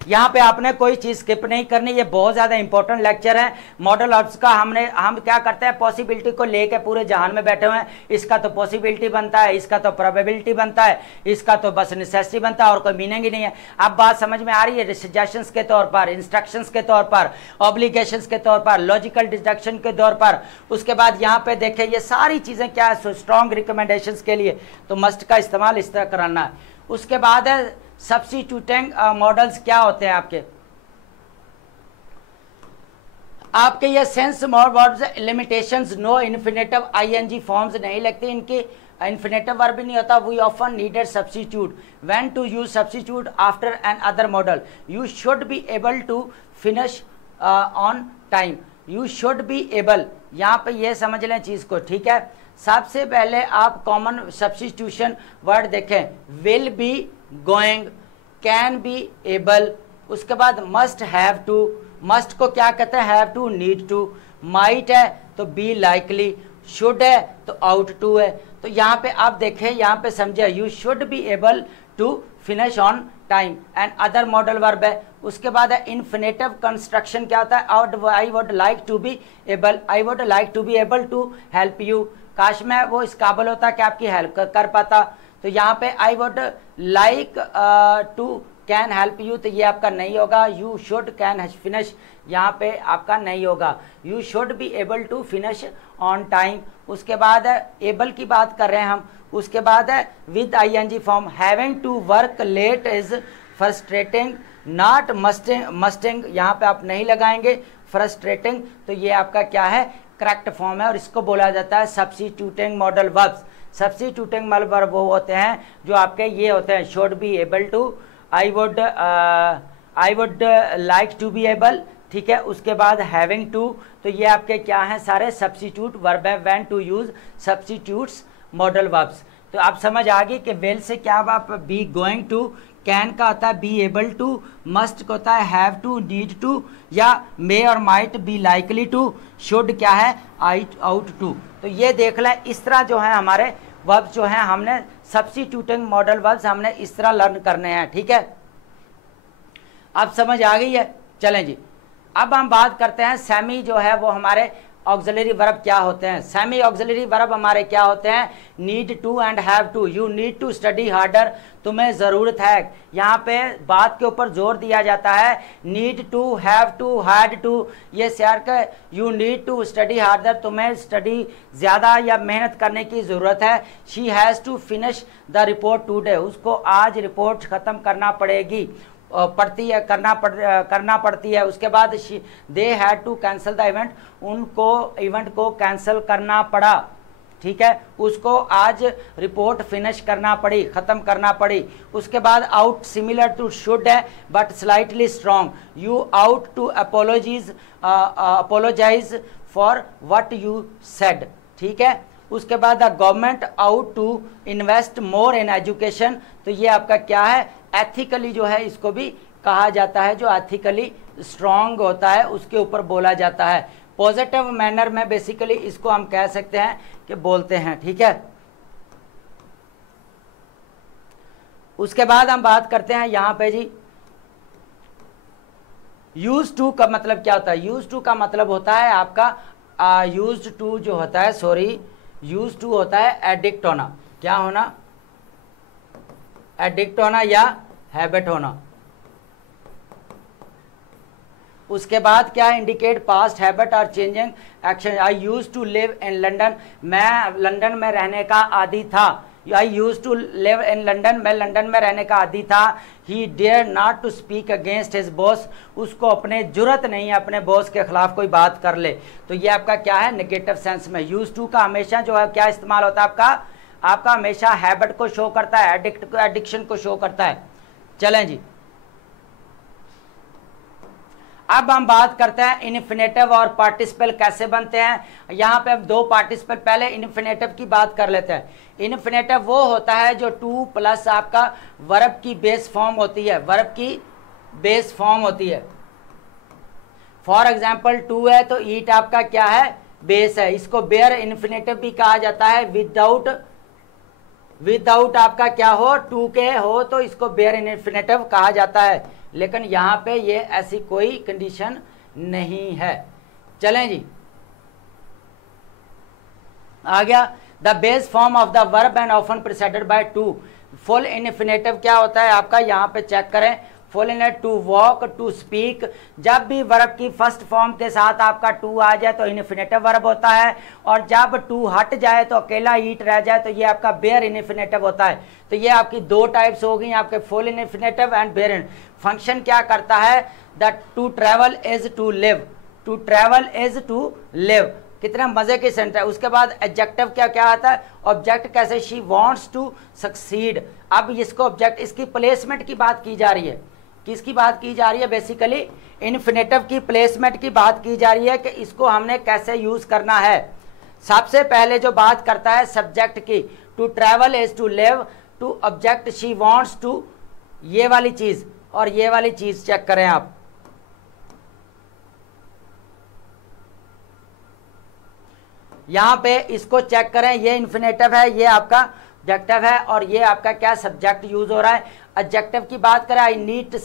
यहाँ पे आपने कोई चीज स्किप नहीं करनी, ये बहुत ज्यादा इंपॉर्टेंट लेक्चर है। मॉडल वर्ब्स का हम क्या करते हैं, पॉसिबिलिटी को लेके पूरे जहान में बैठे हुए हैं, इसका तो पॉसिबिलिटी बनता है, इसका तो प्रोबेबिलिटी बनता है, इसका तो बस नेसेसिटी बनता है, और कोई मीनिंग ही नहीं है। अब बात समझ में आ रही है, सजेशंस के तौर पर, इंस्ट्रक्शंस के तौर पर, ऑब्लिगेशंस के तौर पर, लॉजिकल डिडक्शन के तौर पर। उसके बाद यहाँ पे देखें ये सारी चीजें क्या है, स्ट्रॉन्ग रिकमेंडेशंस के लिए तो मस्ट का इस्तेमाल इस तरह कराना है। उसके बाद है सब्स्टिट्यूटिंग मॉडल्स क्या होते हैं आपके ये sense verbs limitations, no infinitive ING forms नहीं लगती, इनकी इन्फिनेटिव वर्ब भी नहीं होता। We often needed substitute, when to use substitute after another modal, you should be able to finish on time, you should be able, यहाँ पे ये समझ लें चीज को, ठीक है। सबसे पहले आप कॉमन सब्स्टिट्यूशन वर्ड देखें, will be, going, can be, able. उसके बाद मस्ट हैव टू, मस्ट को क्या कहते हैं, have to, need to. Might है तो बी लाइकली, शुड है तो आउट टू है। तो यहाँ पे आप देखें, यहाँ पे समझे, you should be able to finish on time and other modal verb है। उसके बाद है इन्फिनेटिव कंस्ट्रक्शन क्या होता है, I would like to be able, I would like to be able to help you, काश मैं वो इस काबिल होता कि आपकी हेल्प कर पाता। तो यहाँ पे I would like to can help you, तो ये आपका नहीं होगा। यू शुड कैन फिनिश, यहाँ पे आपका नहीं होगा। You should be able to finish on time. उसके बाद है एबल की बात कर रहे हैं हम। उसके बाद है with ING form, having to work late is frustrating, not musting यहाँ पे आप नहीं लगाएंगे, फ्रस्ट्रेटिंग तो ये आपका क्या है, करेक्ट फॉर्म है और इसको बोला जाता है substituting modal verbs. Substituting modal verb वो होते हैं जो आपके ये होते हैं, should be able to, I would like to be able, ठीक है। उसके बाद हैविंग टू, तो ये आपके क्या हैं, सारे सब्स्टिट्यूट वर्ब है, when to use substitutes modal verbs. तो आप समझ आ गई कि वेल से क्या आप बी गोइंग टू, कैन का होता है बी एबल टू, मस्ट का होता है हैव टू, नीड टू, या मे और might be likely to, should क्या है आउट टू। तो ये देख लें, इस तरह जो है हमारे वर्ब्स जो हैं हमने सब्स्टिट्यूटिंग मॉडल वर्ब्स हमने इस तरह लर्न करने हैं, ठीक है। अब समझ आ गई है। चलें जी, अब हम बात करते हैं सेमी जो है वो हमारे ऑक्सिलरी वर्ब क्या होते हैं। सेमी ऑक्सिलरी वर्ब हमारे क्या होते हैं, need to and have to. You need to study harder, तुम्हें ज़रूरत है, यहाँ पे बात के ऊपर जोर दिया जाता है। Need to, have to, had to, ये शेयर का you need to study harder, तुम्हें स्टडी ज़्यादा या मेहनत करने की ज़रूरत है। She has to finish the report today, उसको आज रिपोर्ट ख़त्म करना पड़ेगी, पड़ती है, करना पड़ती है। उसके बाद they had to cancel the event, उनको इवेंट को कैंसिल करना पड़ा, ठीक है, उसको आज रिपोर्ट फिनिश करना पड़ी, ख़त्म करना पड़ी। उसके बाद आउट सिमिलर टू शुड है but slightly strong, you ought to apologise for what you said, ठीक है। उसके बाद the government ought to invest more in education, तो ये आपका क्या है, एथिकली जो है इसको भी कहा जाता है, जो एथिकली स्ट्रॉन्ग होता है उसके ऊपर बोला जाता है। पॉजिटिव मैनर में बेसिकली इसको हम कह सकते हैं कि बोलते हैं, ठीक है। उसके बाद हम बात करते हैं यहाँ पे जी, यूज टू का मतलब क्या होता है। यूज टू का मतलब होता है आपका यूज टू जो होता है, सॉरी, यूज टू होता है एडिक्ट होना, क्या होना, एडिक्ट होना या हैबिट होना। उसके बाद क्या इंडिकेट पास्ट हैबिट और changing action. I use to live in London, मैं लंदन में रहने का आदी था। I use to live in London, मैं लंदन में रहने का आदी था। He dare not to speak against his boss, उसको अपने जुर्रत नहीं है अपने बॉस के खिलाफ कोई बात कर ले, तो ये आपका क्या है, नेगेटिव सेंस में। यूज टू का हमेशा जो है क्या इस्तेमाल होता है आपका हमेशा हैबिट को शो करता है, एडिक्शन को शो करता है। चलें जी, अब हम बात करते हैं इन्फिनेटिव और पार्टिसिपल कैसे बनते हैं। यहाँ पे हम दो पार्टिसिपल, पहले इन्फिनेटिव की बात कर लेते हैं। इन्फिनेटिव वो होता है जो टू प्लस आपका वर्ब की बेस फॉर्म होती है, वर्ब की बेस फॉर्म होती है। फॉर एग्जाम्पल टू है तो ईट आपका क्या है, बेस है, इसको बेयर इन्फिनेटिव भी कहा जाता है। विदाउट आपका क्या हो, टू के हो तो इसको बेयर इन्फिनेटिव कहा जाता है, लेकिन यहाँ पे ये ऐसी कोई कंडीशन नहीं है। चलें जी, आ गया the base form of the verb and often preceded by to. Full infinitive क्या होता है आपका, यहाँ पे चेक करें, full in to walk, to speak, जब भी वर्ब की फर्स्ट फॉर्म के साथ आपका टू आ जाए तो इन्फिनेटिव वर्ब होता है, और जब टू हट जाए तो अकेला ईट रह जाए तो ये आपका बेयर इन्फिनेटिव होता है। तो ये आपकी दो टाइप्स हो गई आपके, full infinitive and bare. Function क्या करता है, the to travel is to live, to travel is to live, कितना मजे की सेंटेंस है। उसके बाद एडजेक्टिव क्या आता है, ऑब्जेक्ट कैसे, शी वांट्स टू सक्सीड। अब इसको ऑब्जेक्ट, इसकी प्लेसमेंट की बात की जा रही है, किसकी बात की जा रही है, बेसिकली इन्फिनेटिव की प्लेसमेंट की बात की जा रही है कि इसको हमने कैसे यूज करना है। सबसे पहले जो बात करता है सब्जेक्ट की, to travel is to live, to object she wants to, ये वाली चीज और ये वाली चीज चेक करें आप। यहां पे इसको चेक करें, ये इन्फिनेटिव है, ये आपका एडजेक्टिव है और ये आपका क्या सब्जेक्ट यूज हो रहा है। एडजेक्टिव की बात करें, I need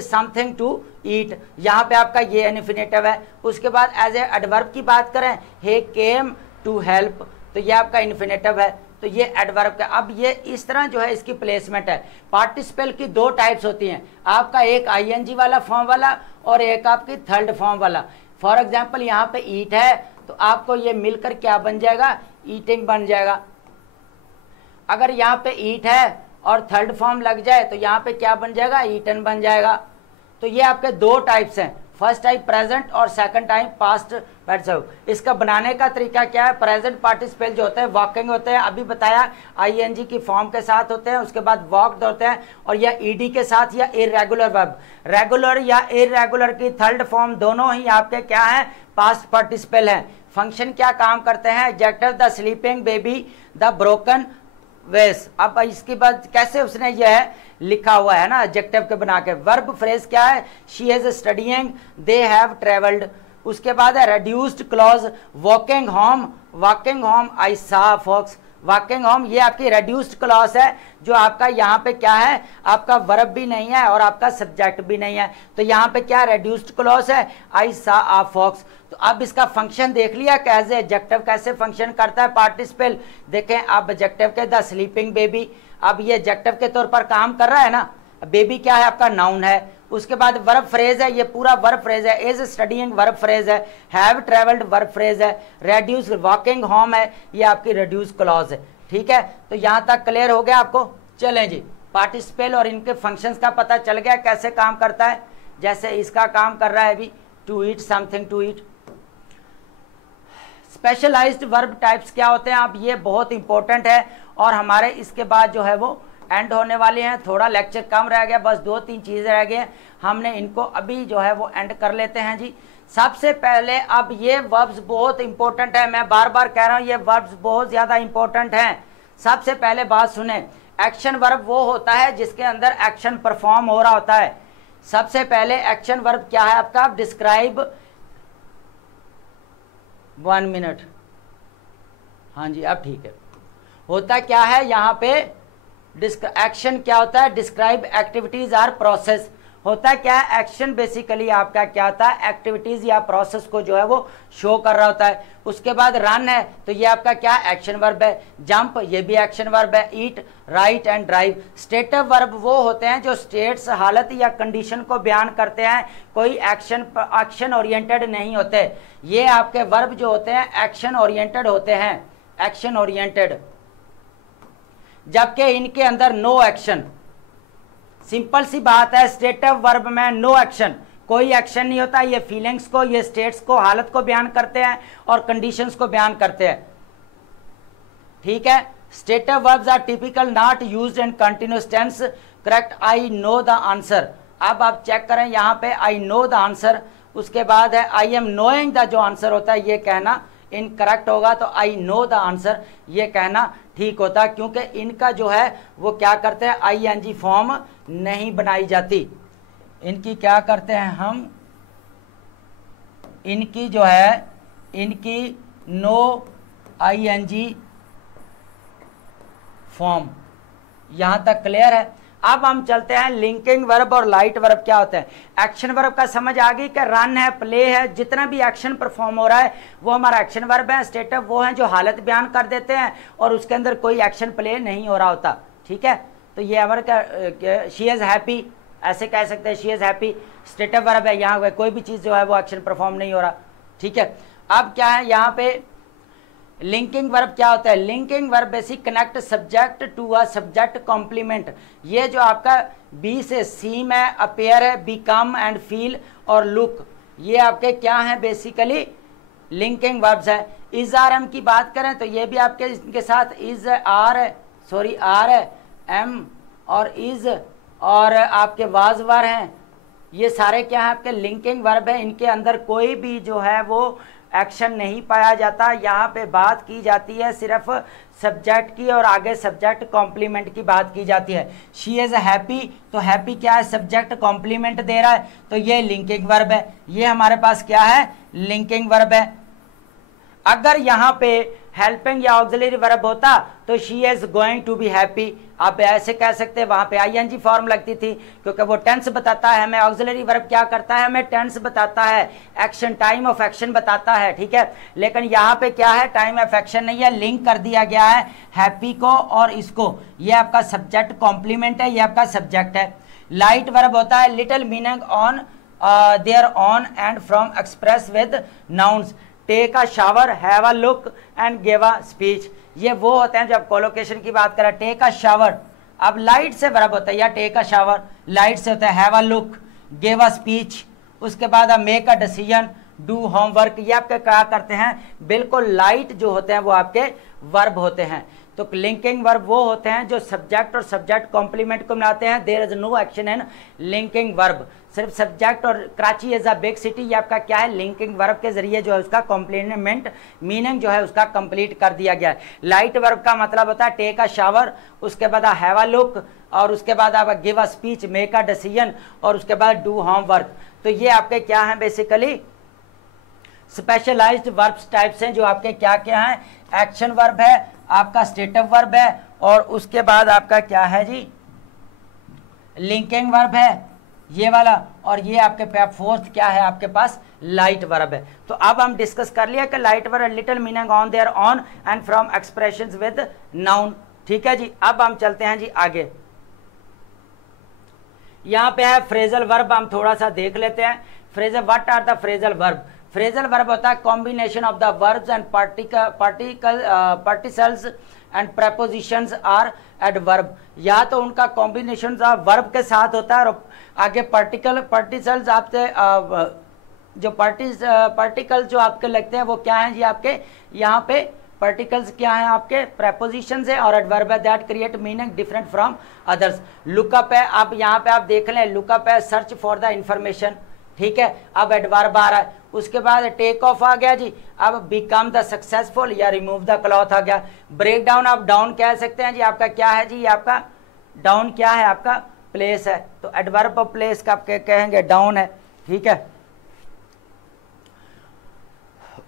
something to eat, यहाँ पे आपका ये इन्फिनेटिव है। उसके बाद एज ए एडवर्ब की बात करें, he केम टू हेल्प, तो ये आपका इन्फिनेटिव है, तो ये एडवर्ब का। अब ये इस तरह जो है इसकी प्लेसमेंट है। पार्टिसिपल की दो टाइप्स होती हैं, आपका एक आईएनजी वाला फॉर्म वाला और एक आपकी थर्ड फॉर्म वाला। फॉर एग्जाम्पल यहाँ पे ईट है तो आपको ये मिलकर क्या बन जाएगा, ईटिंग बन जाएगा। अगर यहाँ पे ईट है और थर्ड फॉर्म लग जाए तो यहाँ पे क्या बन जाएगा, ईटन बन जाएगा। तो ये आपके दो टाइप्स हैं, फर्स्ट टाइप प्रेजेंट और सेकंड टाइप पास्ट पार्टिसिपल। इसका बनाने का तरीका क्या है, प्रेजेंट पार्टिसिपल जो होते हैं वॉकिंग होते हैं, अभी बताया आईएनजी की फॉर्म के साथ होते हैं, उसके बाद वॉक्ड होते हैं, और या ईडी के साथ या इरेगुलर वर्ब। रेगुलर या इरेगुलर की थर्ड फॉर्म दोनों ही आपके क्या है, पास्ट पार्टिसिपल हैं। फंक्शन क्या काम करते हैं, adjective the sleeping baby, the broken वेस। अब इसके बाद कैसे उसने यह लिखा हुआ है ना एडजेक्टिव के बना के। वर्ब फ्रेज क्या है, she is studying, they have travelled. उसके बाद है रेड्यूस्ड क्लॉज, वॉकिंग होम आई सा फॉक्स। वॉकिंग होम ये आपकी रेड्यूस्ड क्लॉज है, जो आपका यहाँ पे क्या है, आपका वर्ब भी नहीं है और आपका सब्जेक्ट भी नहीं है, तो यहाँ पे क्या रेड्यूस्ड क्लॉज है, आई सा आ फॉक्स। तो अब इसका फंक्शन देख लिया कैसे एडजेक्टिव कैसे फंक्शन करता है पार्टिसिपल। देखें अब एडजेक्टिव के द स्लीपिंग बेबी, अब ये एडजेक्टिव के तौर पर काम कर रहा है ना, बेबी क्या है आपका नाउन है। उसके बाद वर्ब फ्रेज है, ये पूरा वर्ब फ्रेज है, इज स्टडीइंग वर्ब फ्रेज है, हैव ट्रेवल्ड वर्ब फ्रेज है, रेड्यूस वॉकिंग होम है, ये आपकी रेड्यूस क्लॉज है। ठीक है, तो यहाँ तक क्लियर हो गया आपको। चलें जी, पार्टिसिपल और इनके फंक्शंस का पता चल गया कैसे काम करता है। जैसे इसका काम कर रहा है अभी, to eat something, to eat. Specialised verb types क्या होते हैं, अब ये बहुत इंपॉर्टेंट है और हमारे इसके बाद जो है वो एंड होने वाले हैं। थोड़ा लेक्चर कम रह गया, बस 2-3 चीज़ें रह गई, हमने इनको अभी जो है वो एंड कर लेते हैं जी। सबसे पहले अब ये वर्ब्स बहुत इंपॉर्टेंट है, मैं बार बार कह रहा हूँ ये वर्ब्स बहुत ज़्यादा इंपॉर्टेंट हैं। सबसे पहले बात सुने, एक्शन वर्ब वो होता है जिसके अंदर एक्शन परफॉर्म हो रहा होता है। सबसे पहले एक्शन वर्ब क्या है आपका, डिस्क्राइब, 1 मिनट, हाँ जी अब ठीक है। होता क्या है यहाँ पे, एक्शन क्या होता है, डिस्क्राइब एक्टिविटीज आर प्रोसेस। होता क्या है, एक्शन बेसिकली आपका क्या होता है, एक्टिविटीज या प्रोसेस को जो है वो शो कर रहा होता है। उसके बाद रन है तो ये आपका क्या एक्शन वर्ब है, जंप ये भी एक्शन वर्ब है, eat, write and drive. Stative verb वो होते हैं जो स्टेट्स हालत या कंडीशन को बयान करते हैं, कोई एक्शन ओरिएंटेड नहीं होते। ये आपके वर्ब जो होते हैं एक्शन ओरिएंटेड होते हैं, एक्शन ओरिएंटेड, जबकि इनके अंदर नो एक्शन। सिंपल सी बात है, स्टेटिव वर्ब में नो एक्शन, कोई एक्शन नहीं होता। ये फीलिंग्स को, ये स्टेट्स को, हालत को बयान करते हैं और कंडीशंस को बयान करते हैं। ठीक है, stative verbs are typical not used in continuous tense. Correct, I know the answer. अब आप चेक करें यहाँ पे आई नो द आंसर, उसके बाद है आई एम नोइंग द, जो आंसर होता है ये कहना इनकरेक्ट होगा, तो आई नो द आंसर ये कहना ठीक होता है, क्योंकि इनका जो है वो क्या करते हैं, आईएनजी फॉर्म नहीं बनाई जाती। इनकी क्या करते हैं हम, इनकी जो है इनकी नो आईएनजी फॉर्म। यहां तक क्लियर है। अब हम चलते हैं लिंकिंग वर्ब और लाइट वर्ब क्या होते हैं। एक्शन वर्ब का समझ आ गई कि रन है, प्ले है, जितना भी एक्शन परफॉर्म हो रहा है वो हमारा एक्शन वर्ब है। स्टेटिव वो हैं जो हालत बयान कर देते हैं और उसके अंदर कोई एक्शन प्ले नहीं हो रहा होता। ठीक है, तो ये हमारे शी इज़ हैप्पी, ऐसे कह सकते हैं, she is happy stative verb है, यहाँ कोई भी चीज़ जो है वो एक्शन परफॉर्म नहीं हो रहा। ठीक है, अब क्या है यहाँ पे लिंकिंग वर्ब क्या होता है। Linking verb basic connect subject to a subject complement. ये जो आपका बी से सीम है, अपेयर है, बिकम एंड फील और लुक, ये आपके क्या हैं बेसिकली लिंकिंग वर्ब्स है। इज आर एम की बात करें तो ये भी आपके इनके साथ इज आर है, सॉरी आर है, एम और इज और आपके वाज वर हैं, ये सारे क्या है आपके लिंकिंग वर्ब है। इनके अंदर कोई भी जो है वो एक्शन नहीं पाया जाता। यहाँ पे बात की जाती है सिर्फ सब्जेक्ट की और आगे सब्जेक्ट कॉम्प्लीमेंट की बात की जाती है। शी इज़ हैप्पी, तो हैप्पी क्या है, सब्जेक्ट कॉम्प्लीमेंट दे रहा है, तो ये लिंकिंग वर्ब है। ये हमारे पास क्या है, लिंकिंग वर्ब है। अगर यहाँ पे हेल्पिंग या ऑक्सिलरी वर्ब होता तो she is going to be happy, आप ऐसे कह सकते हैं, वहां पे आईएनजी फॉर्म लगती थी क्योंकि वो टेंस बताता है हमें। ऑक्सिलरी वर्ब क्या करता है, हमें टेंस बताता है, एक्शन, टाइम ऑफ एक्शन बताता है, ठीक है। लेकिन यहाँ पे क्या है, टाइम ऑफ एक्शन नहीं है, लिंक कर दिया गया है हैप्पी को और इसको, ये आपका सब्जेक्ट कॉम्प्लीमेंट है, ये आपका सब्जेक्ट है। लाइट वर्ब होता है little meaning on their on and from express with nouns, take a shower, have a look and give a speech, ये वो होते हैं जब कोलोकेशन की बात करें। टेक अ शावर, अब लाइट से वर्ब होता है, या टेक अ शावर लाइट से होता है, have a look, give a speech, उसके बाद make a decision, do homework, ये आपके क्या करते हैं, बिल्कुल लाइट जो होते हैं वो आपके वर्ब होते हैं। तो लिंकिंग वर्ब वो होते हैं जो सब्जेक्ट और सब्जेक्ट कॉम्प्लीमेंट को मिलाते हैं। There is no action in linking verb, सिर्फ सब्जेक्ट और Karachi is a big city, ये आपका क्या है, लिंकिंग वर्ब के जरिए जो है उसका कॉम्प्लीमेंट मीनिंग जो है उसका कंप्लीट कर दिया गया है। लाइट वर्ब का मतलब होता है टेक अ शावर, उसके बाद हैव अ लुक, और उसके बाद आप give a speech, make a decision, और उसके बाद डू होमवर्क। तो ये आपके क्या हैं, बेसिकली स्पेशलाइज्ड वर्ब्स टाइप्स हैं जो आपके क्या क्या हैं, एक्शन वर्ब है, आपका स्टेटिव वर्ब है, और उसके बाद आपका क्या है जी, लिंकिंग वर्ब है ये वाला, और ये आपके फोर्थ क्या है आपके पास, लाइट वर्ब है। तो अब हम डिस्कस कर लिया कि light verb little meaning on their on and from expressions with noun, ठीक है जी। अब हम चलते हैं जी आगे, यहाँ पे है फ्रेजल वर्ब, हम थोड़ा सा देख लेते हैं। Phrasal, what are the phrasal verb, phrasal verb होता है combination of the verbs and particles and prepositions or adverb, या तो उनका कॉम्बिनेशन वर्ब के साथ होता है और आगे पार्टिकल्स आपसे जो पार्टिकल्स जो आपके लगते हैं वो क्या हैं जी, आपके यहाँ पे पार्टिकल्स क्या हैं, आपके प्रेपोजिशंस है, और एडवर्ब है that create meaning different from others. Lookup है, आप यहाँ पे आप देख लें, लुकअप है सर्च फॉर द इंफॉर्मेशन, ठीक है। अब एडवर्ब आ रहा है, उसके बाद टेक ऑफ आ गया जी, अब बिकम द सक्सेसफुल या रिमूव द क्लॉथ आ गया। ब्रेक डाउन, आप डाउन कह सकते हैं जी, आपका क्या है जी, आपका डाउन क्या है, आपका प्लेस है, तो एडवर्ब ऑफ प्लेस का आप कहेंगे डाउन है, ठीक है।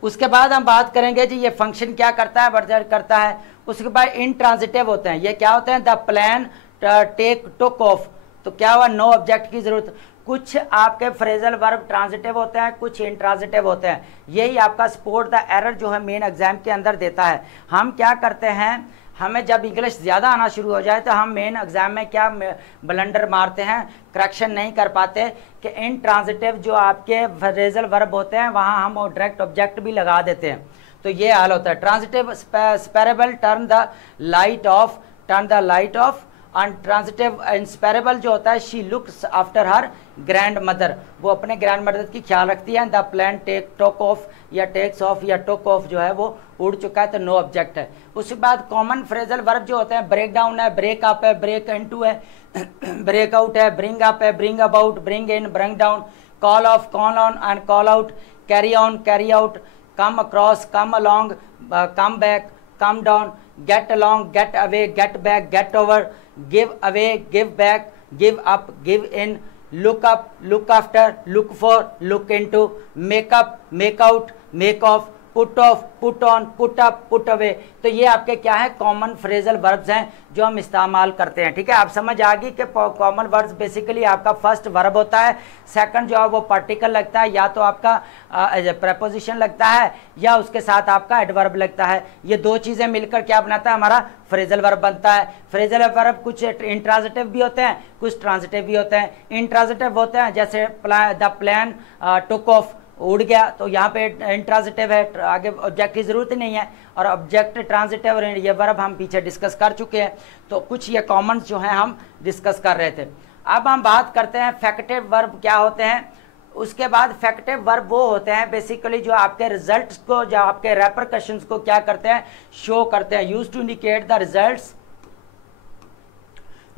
उसके बाद हम बात करेंगे जी ये फंक्शन क्या करता है, वर्जर करता है। उसके बाद इंट्रांजिटिव होते हैं, ये क्या होते हैं, the plan take took off, तो क्या हुआ, नो ऑब्जेक्ट की जरूरत। कुछ आपके फ्रेजल वर्ब ट्रांजिटिव होते हैं, कुछ इंट्रांजिटिव होते हैं, यही आपका स्पॉट द एरर जो है मेन एग्जाम के अंदर देता है। हम क्या करते हैं, हमें जब इंग्लिश ज़्यादा आना शुरू हो जाए तो हम मेन एग्जाम में क्या ब्लंडर मारते हैं, करेक्शन नहीं कर पाते कि इंट्रांजिटिव जो आपके फ्रेजल वर्ब होते हैं वहाँ हम डायरेक्ट ऑब्जेक्ट भी लगा देते हैं, तो ये हाल होता है। Transitive separable, turn the light off, and transitive inseparable जो होता है, she looks after her grandmother, वो अपने ग्रैंड मदर की ख्याल रखती है। The plan take took off या टेक्स ऑफ या टोक ऑफ जो है वो उड़ चुका है, तो नो ऑब्जेक्ट है। उसके बाद कॉमन फ्रेजल वर्ब जो होते हैं, ब्रेक डाउन है, ब्रेक अप है, ब्रेक इनटू है, ब्रेक आउट है, ब्रिंग अप है, bring about, bring in, bring down, call of, call on and call out, carry on, carry out, come across, come along, come back, come down, get along, get away, get back, get over, give away, give back, give up, give in, look up, look after, look for, look into, make up, make out, make off, put off, put on, put up, put away। तो ये आपके क्या है, common phrasal verbs हैं जो हम इस्तेमाल करते हैं, ठीक है। आप समझ आ गई कि कॉमन वर्ब्स बेसिकली आपका फर्स्ट वर्ब होता है, सेकंड जो है वो पार्टिकल लगता है, या तो आपका प्रेपोजिशन लगता है या उसके साथ आपका एडवर्ब लगता है। ये दो चीज़ें मिलकर क्या बनाता है, हमारा फ्रेजल वर्ब बनता है। फ्रेजल वर्ब कुछ इंट्रांजिटिव भी होते हैं, कुछ ट्रांजिटिव भी होते हैं। इंट्रांजिटिव होते हैं जैसे द प्लान टुक ऑफ, उड़ गया, तो यहाँ पे इंट्रांजिटिव है, आगे ऑब्जेक्ट की जरूरत ही नहीं है, और ऑब्जेक्ट ट्रांजिटिव और ये वर्ब हम पीछे डिस्कस कर चुके हैं। तो कुछ ये कॉमन जो हैं हम डिस्कस कर रहे थे। अब हम बात करते हैं फैक्टिव वर्ब क्या होते हैं। उसके बाद फैक्टिव वर्ब वो होते हैं बेसिकली जो आपके रिजल्ट्स को, जो आपके रेपरकशंस को क्या करते हैं, शो करते हैं। Use to indicate the results,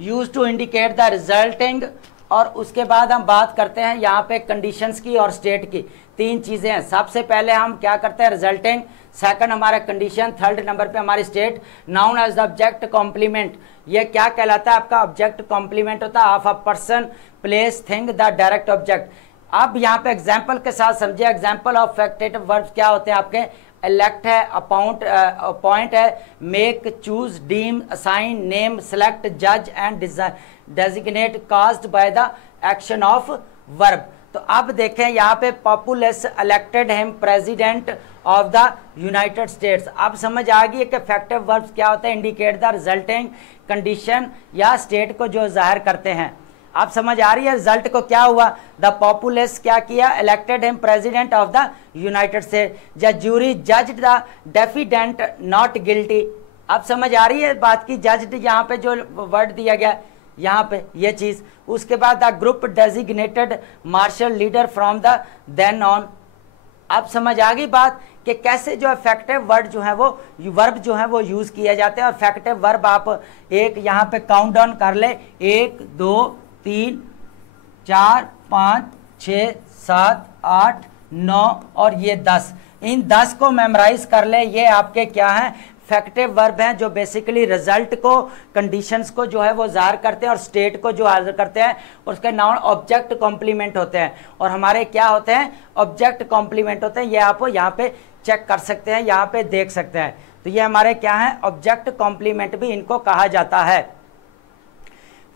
use to indicate the resulting. और उसके बाद हम बात करते हैं यहाँ पे कंडीशंस की और स्टेट की, तीन चीज़ें हैं। सबसे पहले हम क्या करते हैं, रिजल्टिंग, सेकंड हमारा कंडीशन, थर्ड नंबर पे हमारी state. Noun as the object complement, ये क्या कहलाता है, आपका ऑब्जेक्ट कॉम्प्लीमेंट होता है of a person, place, thing, the direct object. अब यहाँ पे एग्जाम्पल के साथ समझिए, एग्जाम्पल ऑफ फैक्टेटिव वर्ब्स क्या होते हैं आपके, इलेक्ट है, अपॉइंट है, make, choose, deem, assign, name, select, जज and designate caused by the action of verb. तो अब देखें यहाँ पे populace elected him president of the United States. अब समझ आ गई है कि इफेक्टिव वर्ब्स क्या होते हैं, इंडिकेट द रिजल्टिंग कंडीशन या स्टेट को जो जाहिर करते हैं। आप समझ आ रही है रिजल्ट को क्या हुआ, द पॉपुलस क्या किया, elected him president of the United States. The jury judged the defendant not guilty. अब समझ आ रही है बात की, जज्ड यहाँ पे जो वर्ड दिया गया यहाँ पे ये चीज। उसके बाद the group designated marshal leader from the then on. अब समझ आ गई बात कि कैसे जो इफेक्टिव वर्ड जो है वो वर्ब जो है वो यूज किए जाते हैं। और इफेक्टिव वर्ब आप एक यहाँ पे काउंट डाउन कर ले, 1 2 3 4 5 6 7 8 9 और ये 10, इन 10 को मेमोराइज कर ले। ये आपके क्या हैं, इफेक्टिव वर्ब हैं जो बेसिकली रिजल्ट को, कंडीशंस को जो है वो ज़ाहिर करते हैं और स्टेट को जो हाजिर करते हैं। उसके नाउन ऑब्जेक्ट कॉम्प्लीमेंट होते हैं और हमारे क्या होते हैं, ऑब्जेक्ट कॉम्प्लीमेंट होते हैं। ये आप यहाँ पे चेक कर सकते हैं, यहाँ पे देख सकते हैं। तो ये हमारे क्या हैं, ऑब्जेक्ट कॉम्प्लीमेंट भी इनको कहा जाता है।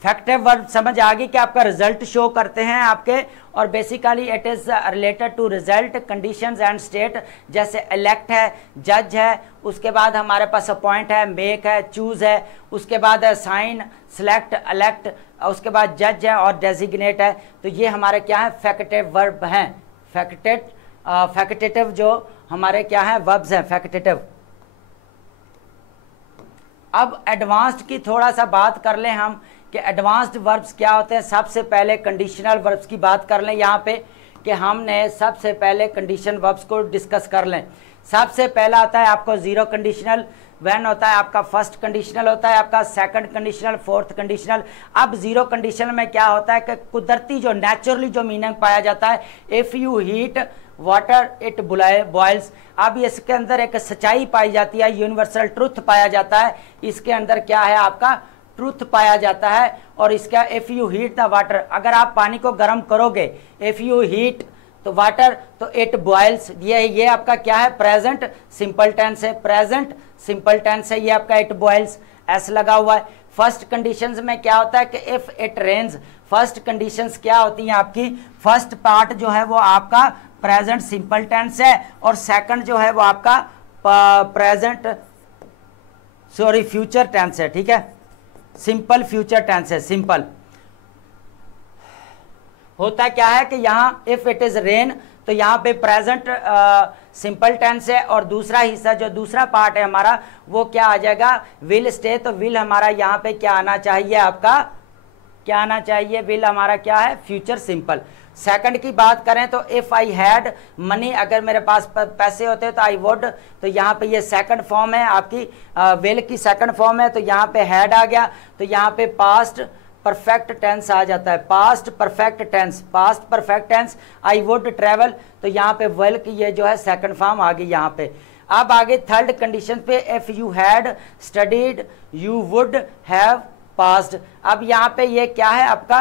इफेक्टिव वर्ब समझ आ गई कि आपका रिजल्ट शो करते हैं आपके, और basically it is related to result, conditions and state. जैसे इलेक्ट है, जज है, उसके बाद हमारे पास अपॉइंट है, मेक है, चूज है, उसके बाद है साइन, सेलेक्ट, इलेक्ट, उसके बाद जज है और डेजिग्नेट है। तो ये हमारे क्या है, इफेक्टिव वर्ब हैं। फैकल्टेटिव जो हमारे क्या है वर्ब्स हैं, फैकल्टेटिव। अब एडवांस्ड की थोड़ा सा बात कर लें हम कि एडवांस्ड वर्ब्स क्या होते हैं। सबसे पहले कंडीशनल वर्ब्स की बात कर लें यहाँ पे, कि हमने सबसे पहले कंडीशन वर्ब्स को डिस्कस कर लें। सबसे पहला होता है आपको जीरो कंडीशनल, व्हेन होता है आपका फर्स्ट कंडीशनल, होता है आपका सेकंड कंडीशनल, फोर्थ कंडीशनल। अब जीरो कंडीशनल में क्या होता है कि कुदरती जो नेचुरली जो मीनिंग पाया जाता है, if you heat water it boils. अब इसके अंदर एक सच्चाई पाई जाती है, यूनिवर्सल ट्रुथ पाया जाता है। इसके अंदर क्या है आपका ट्रुथ पाया जाता है। और इसका if you heat the water, अगर आप पानी को गर्म करोगे, इफ़ यू हीट तो वाटर तो इट बॉयल्स। ये आपका क्या है, प्रेजेंट सिंपल टेंस है, प्रेजेंट सिंपल टेंस है, ये आपका इट बॉयल्स एस लगा हुआ है। फर्स्ट कंडीशंस में क्या होता है कि if it rains. First conditions क्या होती हैं आपकी, फर्स्ट पार्ट जो है वो आपका प्रेजेंट सिंपल टेंस है और सेकंड जो है वो आपका फ्यूचर टेंस है। ठीक है, सिंपल फ्यूचर टेंस है। सिंपल होता क्या है कि यहाँ इफ इट इज रेन तो यहाँ पे प्रेजेंट सिंपल टेंस है, और दूसरा हिस्सा जो दूसरा पार्ट है हमारा वो क्या आ जाएगा, विल स्टे। तो विल हमारा यहाँ पे क्या आना चाहिए, आपका क्या आना चाहिए, विल हमारा क्या है, फ्यूचर सिंपल। सेकंड की बात करें तो इफ़ आई हैड मनी, अगर मेरे पास पैसे होते तो आई वुड। तो यहाँ पे ये सेकंड फॉर्म है आपकी, विल की सेकंड फॉर्म है, तो यहाँ पे हैड आ गया। तो यहाँ पे पास्ट परफेक्ट टेंस आ जाता है, past perfect tense, past perfect tense. I would travel, तो यहाँ पे विल की ये जो है सेकंड फॉर्म आ गई यहाँ पे। अब आगे थर्ड कंडीशन पे, if you had studied you would have passed. अब यहाँ पे ये क्या है आपका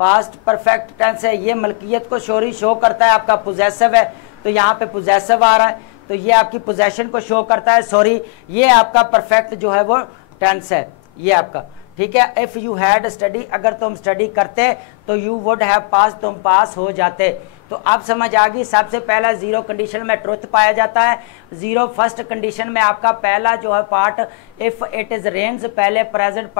पास्ट परफेक्ट टेंस है, ये मलकियत को शो करता है, आपका पोजेसिव है। तो यहाँ पे पोजेसिव आ रहा है, तो ये आपकी पोजेशन को शो करता है। सॉरी, ये आपका परफेक्ट जो है वो टेंस है, ये आपका। ठीक है, इफ़ यू हैड स्टडी, अगर तुम स्टडी करते तो यू वुड हैव पास, तुम पास हो जाते। तो अब समझ आ गई, सबसे पहला जीरो कंडीशन में ट्रुथ पाया जाता है। जीरो फर्स्ट कंडीशन में आपका पहला जो है part if it is rains, पहले प्रेजेंट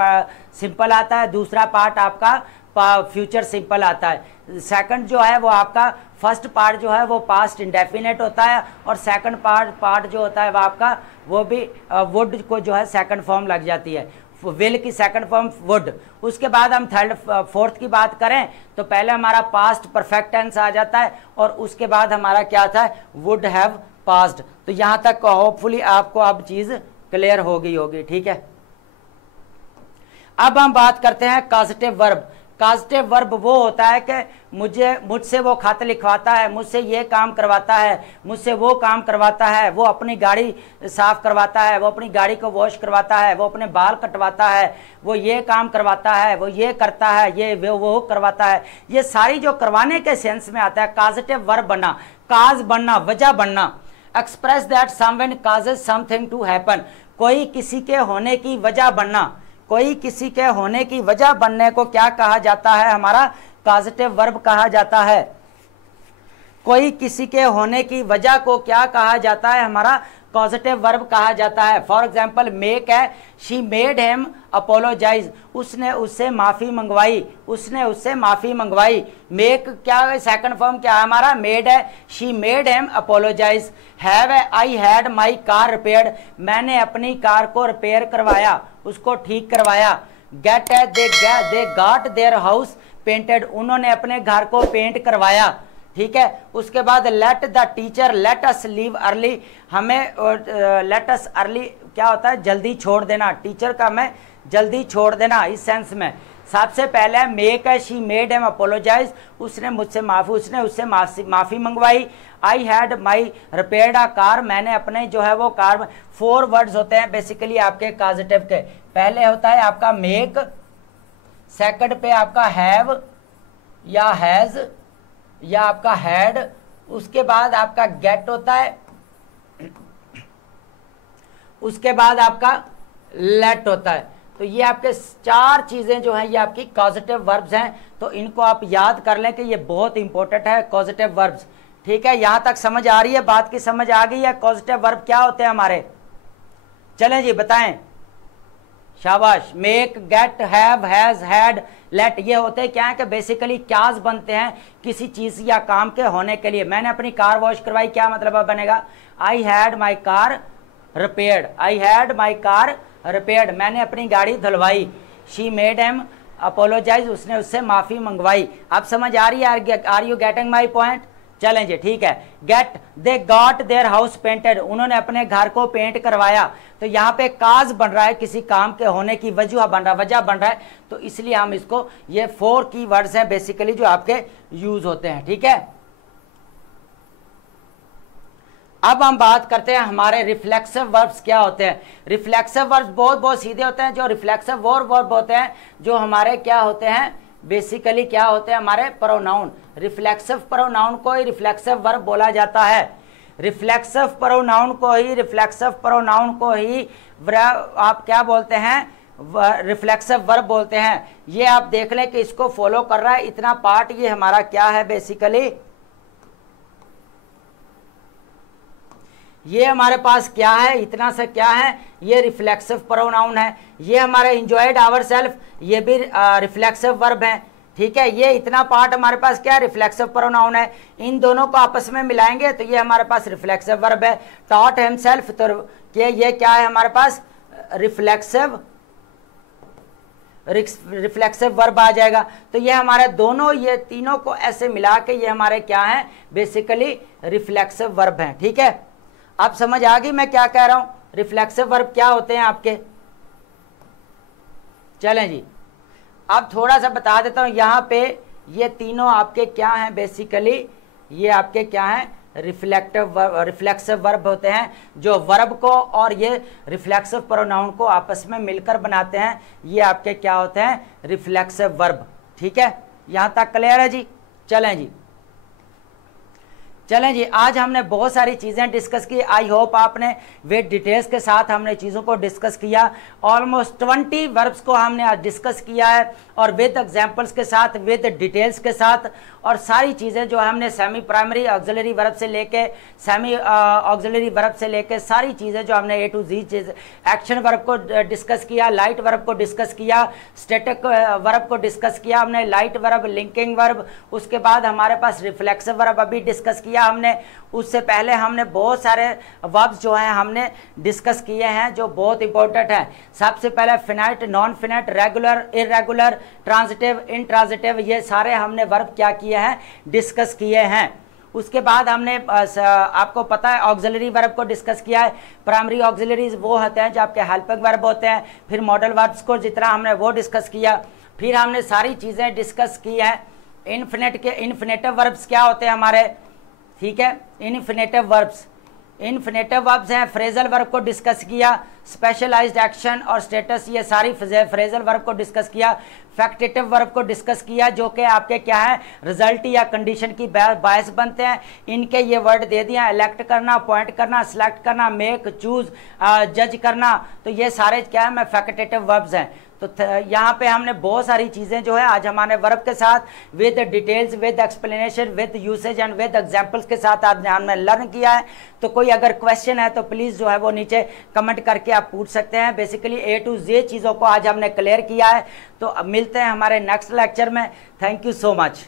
सिंपल आता है, दूसरा पार्ट आपका फ्यूचर सिंपल आता है। सेकंड जो है वो आपका फर्स्ट पार्ट जो है वो पास्ट इंडेफिनेट होता है, और सेकंड पार्ट जो होता है वो आपका वो भी वुड को जो है सेकंड फॉर्म लग जाती है, विल की सेकंड फॉर्म वुड। उसके बाद हम फोर्थ की बात करें तो पहले हमारा पास्ट परफेक्ट टेंस आ जाता है, और उसके बाद हमारा क्या आता है, वुड हैव पास्ड। तो यहाँ तक होपफुली आपको अब चीज़ क्लियर हो गई होगी। ठीक है, अब हम बात करते हैं कॉजेटिव वर्ब। कॉजेटिव वर्ब वो होता है कि मुझसे वो खत लिखवाता है, मुझसे ये काम करवाता है, मुझसे वो काम करवाता है, वो अपनी गाड़ी साफ करवाता है, वो अपनी गाड़ी को वॉश करवाता है, वो अपने बाल कटवाता है, वो ये काम करवाता है, वो ये करता है, ये वो करवाता है। ये सारी जो करवाने के सेंस में आता है कॉजेटिव वर्ब बनना, काज बनना, वजह बनना। Express that someone causes something to happen, कोई किसी के होने की वजह बनना, कोई किसी के होने की वजह बनने को क्या कहा जाता है, हमारा कॉजेटिव वर्ब कहा जाता है। कोई किसी के होने की वजह को क्या कहा जाता है, हमारा पॉजिटिव वर्ब कहा जाता है। फॉर एग्जाम्पल मेक है, शी मेड हिम अपोलोजाइज, उसने उससे माफ़ी मंगवाई, उसने उससे माफ़ी मंगवाई। मेक क्या है, सेकंड फॉर्म क्या है हमारा, मेड है, she made him apologize. Have है, I had my car repaired, मैंने अपनी कार को रिपेयर करवाया, उसको ठीक करवाया। गेट है, दे गॉट देयर हाउस पेंटेड, उन्होंने अपने घर को पेंट करवाया। ठीक है, उसके बाद let the teacher let us leave early, हमें लेट अस अर्ली क्या होता है, जल्दी छोड़ देना, टीचर का हमें जल्दी छोड़ देना इस सेंस में। सबसे पहले मेक है, शी मेड हिम अपोलोजाइज, उसने मुझसे माफ़ी, उसने उससे माफ़ी मंगवाई। आई had my repaired a car, मैंने अपने जो है वो कार में। 4 वर्ड्स होते हैं बेसिकली आपके कॉजेटिव के। पहले होता है आपका मेक, सेकंड पे आपका हैव या हैज़ या आपका हैड, उसके बाद आपका गेट होता है, उसके बाद आपका लेट होता है। तो ये आपके 4 चीजें जो हैं ये आपकी कॉजेटिव वर्ब्स हैं, तो इनको आप याद कर लें कि ये बहुत इंपॉर्टेंट है कॉजेटिव वर्ब्स। ठीक है, यहां तक समझ आ रही है, बात की समझ आ गई है। कॉजेटिव वर्ब क्या होते हैं हमारे, चलें जी बताएं, शाबाश। Make, get, have, has, had, let, ये होते हैं क्या है कि बेसिकली क्याज बनते हैं किसी चीज या काम के होने के लिए। मैंने अपनी कार वॉश करवाई, क्या मतलब बनेगा, I had my car repaired, I had my car repaired, मैंने अपनी गाड़ी धुलवाई। शी मेड हिम अपोलोजाइज, उसने उससे माफी मंगवाई। अब समझ आ रही है, are you getting my point. चलें जी, ठीक है। Get, they got their house painted, उन्होंने अपने घर को पेंट करवाया। तो यहाँ पे काज बन रहा है, किसी काम के होने की वजह बन रहा है, तो इसलिए हम इसको, ये 4 की वर्ड्स हैं बेसिकली जो आपके यूज होते हैं। ठीक है, अब हम बात करते हैं हमारे रिफ्लेक्सिव वर्ब्स क्या होते हैं। रिफ्लेक्सिव वर्ब्स बहुत सीधे होते हैं। जो रिफ्लेक्सिव वर्ब होते हैं, जो हमारे क्या होते हैं बेसिकली, क्या होते हैं हमारे प्रोनाउन। रिफ्लेक्सिव प्रोनाउन को ही रिफ्लेक्सिव वर्ब बोला जाता है। रिफ्लेक्सिव प्रोनाउन को ही आप क्या बोलते हैं, रिफ्लेक्सिव वर्ब बोलते हैं। ये आप देख लें कि इसको फॉलो कर रहा है इतना पार्ट, ये हमारा क्या है बेसिकली, ये हमारे पास क्या है, इतना सा क्या है, ये रिफ्लेक्सिव प्रोनाउन है। ये हमारे एंजॉयड आवरसेल्फ, ये भी रिफ्लेक्सिव वर्ब है। ठीक है, ये इतना पार्ट हमारे पास क्या है, रिफ्लेक्सिव प्रोनाउन है। इन दोनों को आपस में मिलाएंगे तो ये हमारे पास रिफ्लेक्सिव वर्ब है। टॉट हिमसेल्फ, तो ये क्या है हमारे पास, रिफ्लेक्सिव वर्ब आ जाएगा। तो ये हमारे दोनों, ये तीनों को ऐसे मिला के ये हमारे क्या है बेसिकली रिफ्लेक्सिव वर्ब हैं। ठीक है, अब समझ आ गई मैं क्या कह रहा हूं, रिफ्लेक्सिव वर्ब क्या होते हैं आपके। चलें जी, अब थोड़ा सा बता देता हूं, यहां पे ये तीनों आपके क्या हैं बेसिकली, ये आपके क्या हैं रिफ्लेक्सिव वर्ब होते हैं, जो वर्ब को और ये रिफ्लेक्सिव प्रोनाउन को आपस में मिलकर बनाते हैं। ये आपके क्या होते हैं, रिफ्लेक्सिव वर्ब। ठीक है, यहां तक क्लियर है जी। चलें जी, आज हमने बहुत सारी चीज़ें डिस्कस की। आई होप आपने विद डिटेल्स के साथ हमने चीज़ों को डिस्कस किया। ऑलमोस्ट 20 वर्ब्स को हमने आज डिस्कस किया है, और विद एग्जांपल्स के साथ, विद डिटेल्स के साथ, और सारी चीज़ें जो हमने सेमी प्राइमरी ऑक्सिलरी वर्ब से लेके सेमी ऑक्सिलरी वर्ब से लेके सारी चीज़ें जो हमने A to Z cheese, action verb को डिस्कस किया, लाइट वर्ब को डिस्कस किया, स्टैटिक वर्ब को डिस्कस किया हमने, लाइट वर्ब, लिंकिंग वर्ब, उसके बाद हमारे पास रिफ्लेक्सिव वर्ब अभी डिस्कस किया हमने। उससे पहले हमने बहुत सारे वर्ब्स जो हैं हमने डिस्कस किए हैं जो बहुत इंपॉर्टेंट हैं। सबसे पहले finite, non finite, regular, irregular, transitive, intransitive, ये सारे हमने वर्ब क्या किए हैं, डिस्कस किए हैं। उसके बाद हमने आपको पता है ऑक्सिलरी वर्ब को डिस्कस किया है। प्राइमरी ऑक्सिलरीज वो होते हैं जो आपके हेल्पिंग वर्ब होते हैं। फिर मॉडल वर्ब्स को जितना हमने वो डिस्कस किया। फिर हमने सारी चीज़ें डिस्कस की हैं। इन्फिनेटिव वर्ब्स क्या होते हैं हमारे, ठीक है, इन्फिनेटिव वर्ब्स हैं। फ्रेजल वर्ब को डिस्कस किया, स्पेशलाइज्ड एक्शन और स्टेटस, ये सारी फ्रेजल वर्ब को डिस्कस किया। फैक्टेटिव वर्ब को डिस्कस किया, जो कि आपके क्या है, रिजल्ट या कंडीशन की बायस बनते हैं। इनके ये वर्ड दे दिया, इलेक्ट करना, अपॉइंट करना, सिलेक्ट करना, मेक, चूज, जज करना, तो ये सारे क्या है, मैं फैक्टेटिव वर्ब्स हैं। तो यहाँ पे हमने बहुत सारी चीज़ें जो है आज हमारे वर्ब के साथ with details, with explanation, with usage and with examples के साथ आज हमने लर्न किया है। तो कोई अगर क्वेश्चन है तो प्लीज़ जो है वो नीचे कमेंट करके आप पूछ सकते हैं। बेसिकली A to Z चीज़ों को आज हमने क्लियर किया है। तो अब मिलते हैं हमारे नेक्स्ट लेक्चर में। Thank you so much.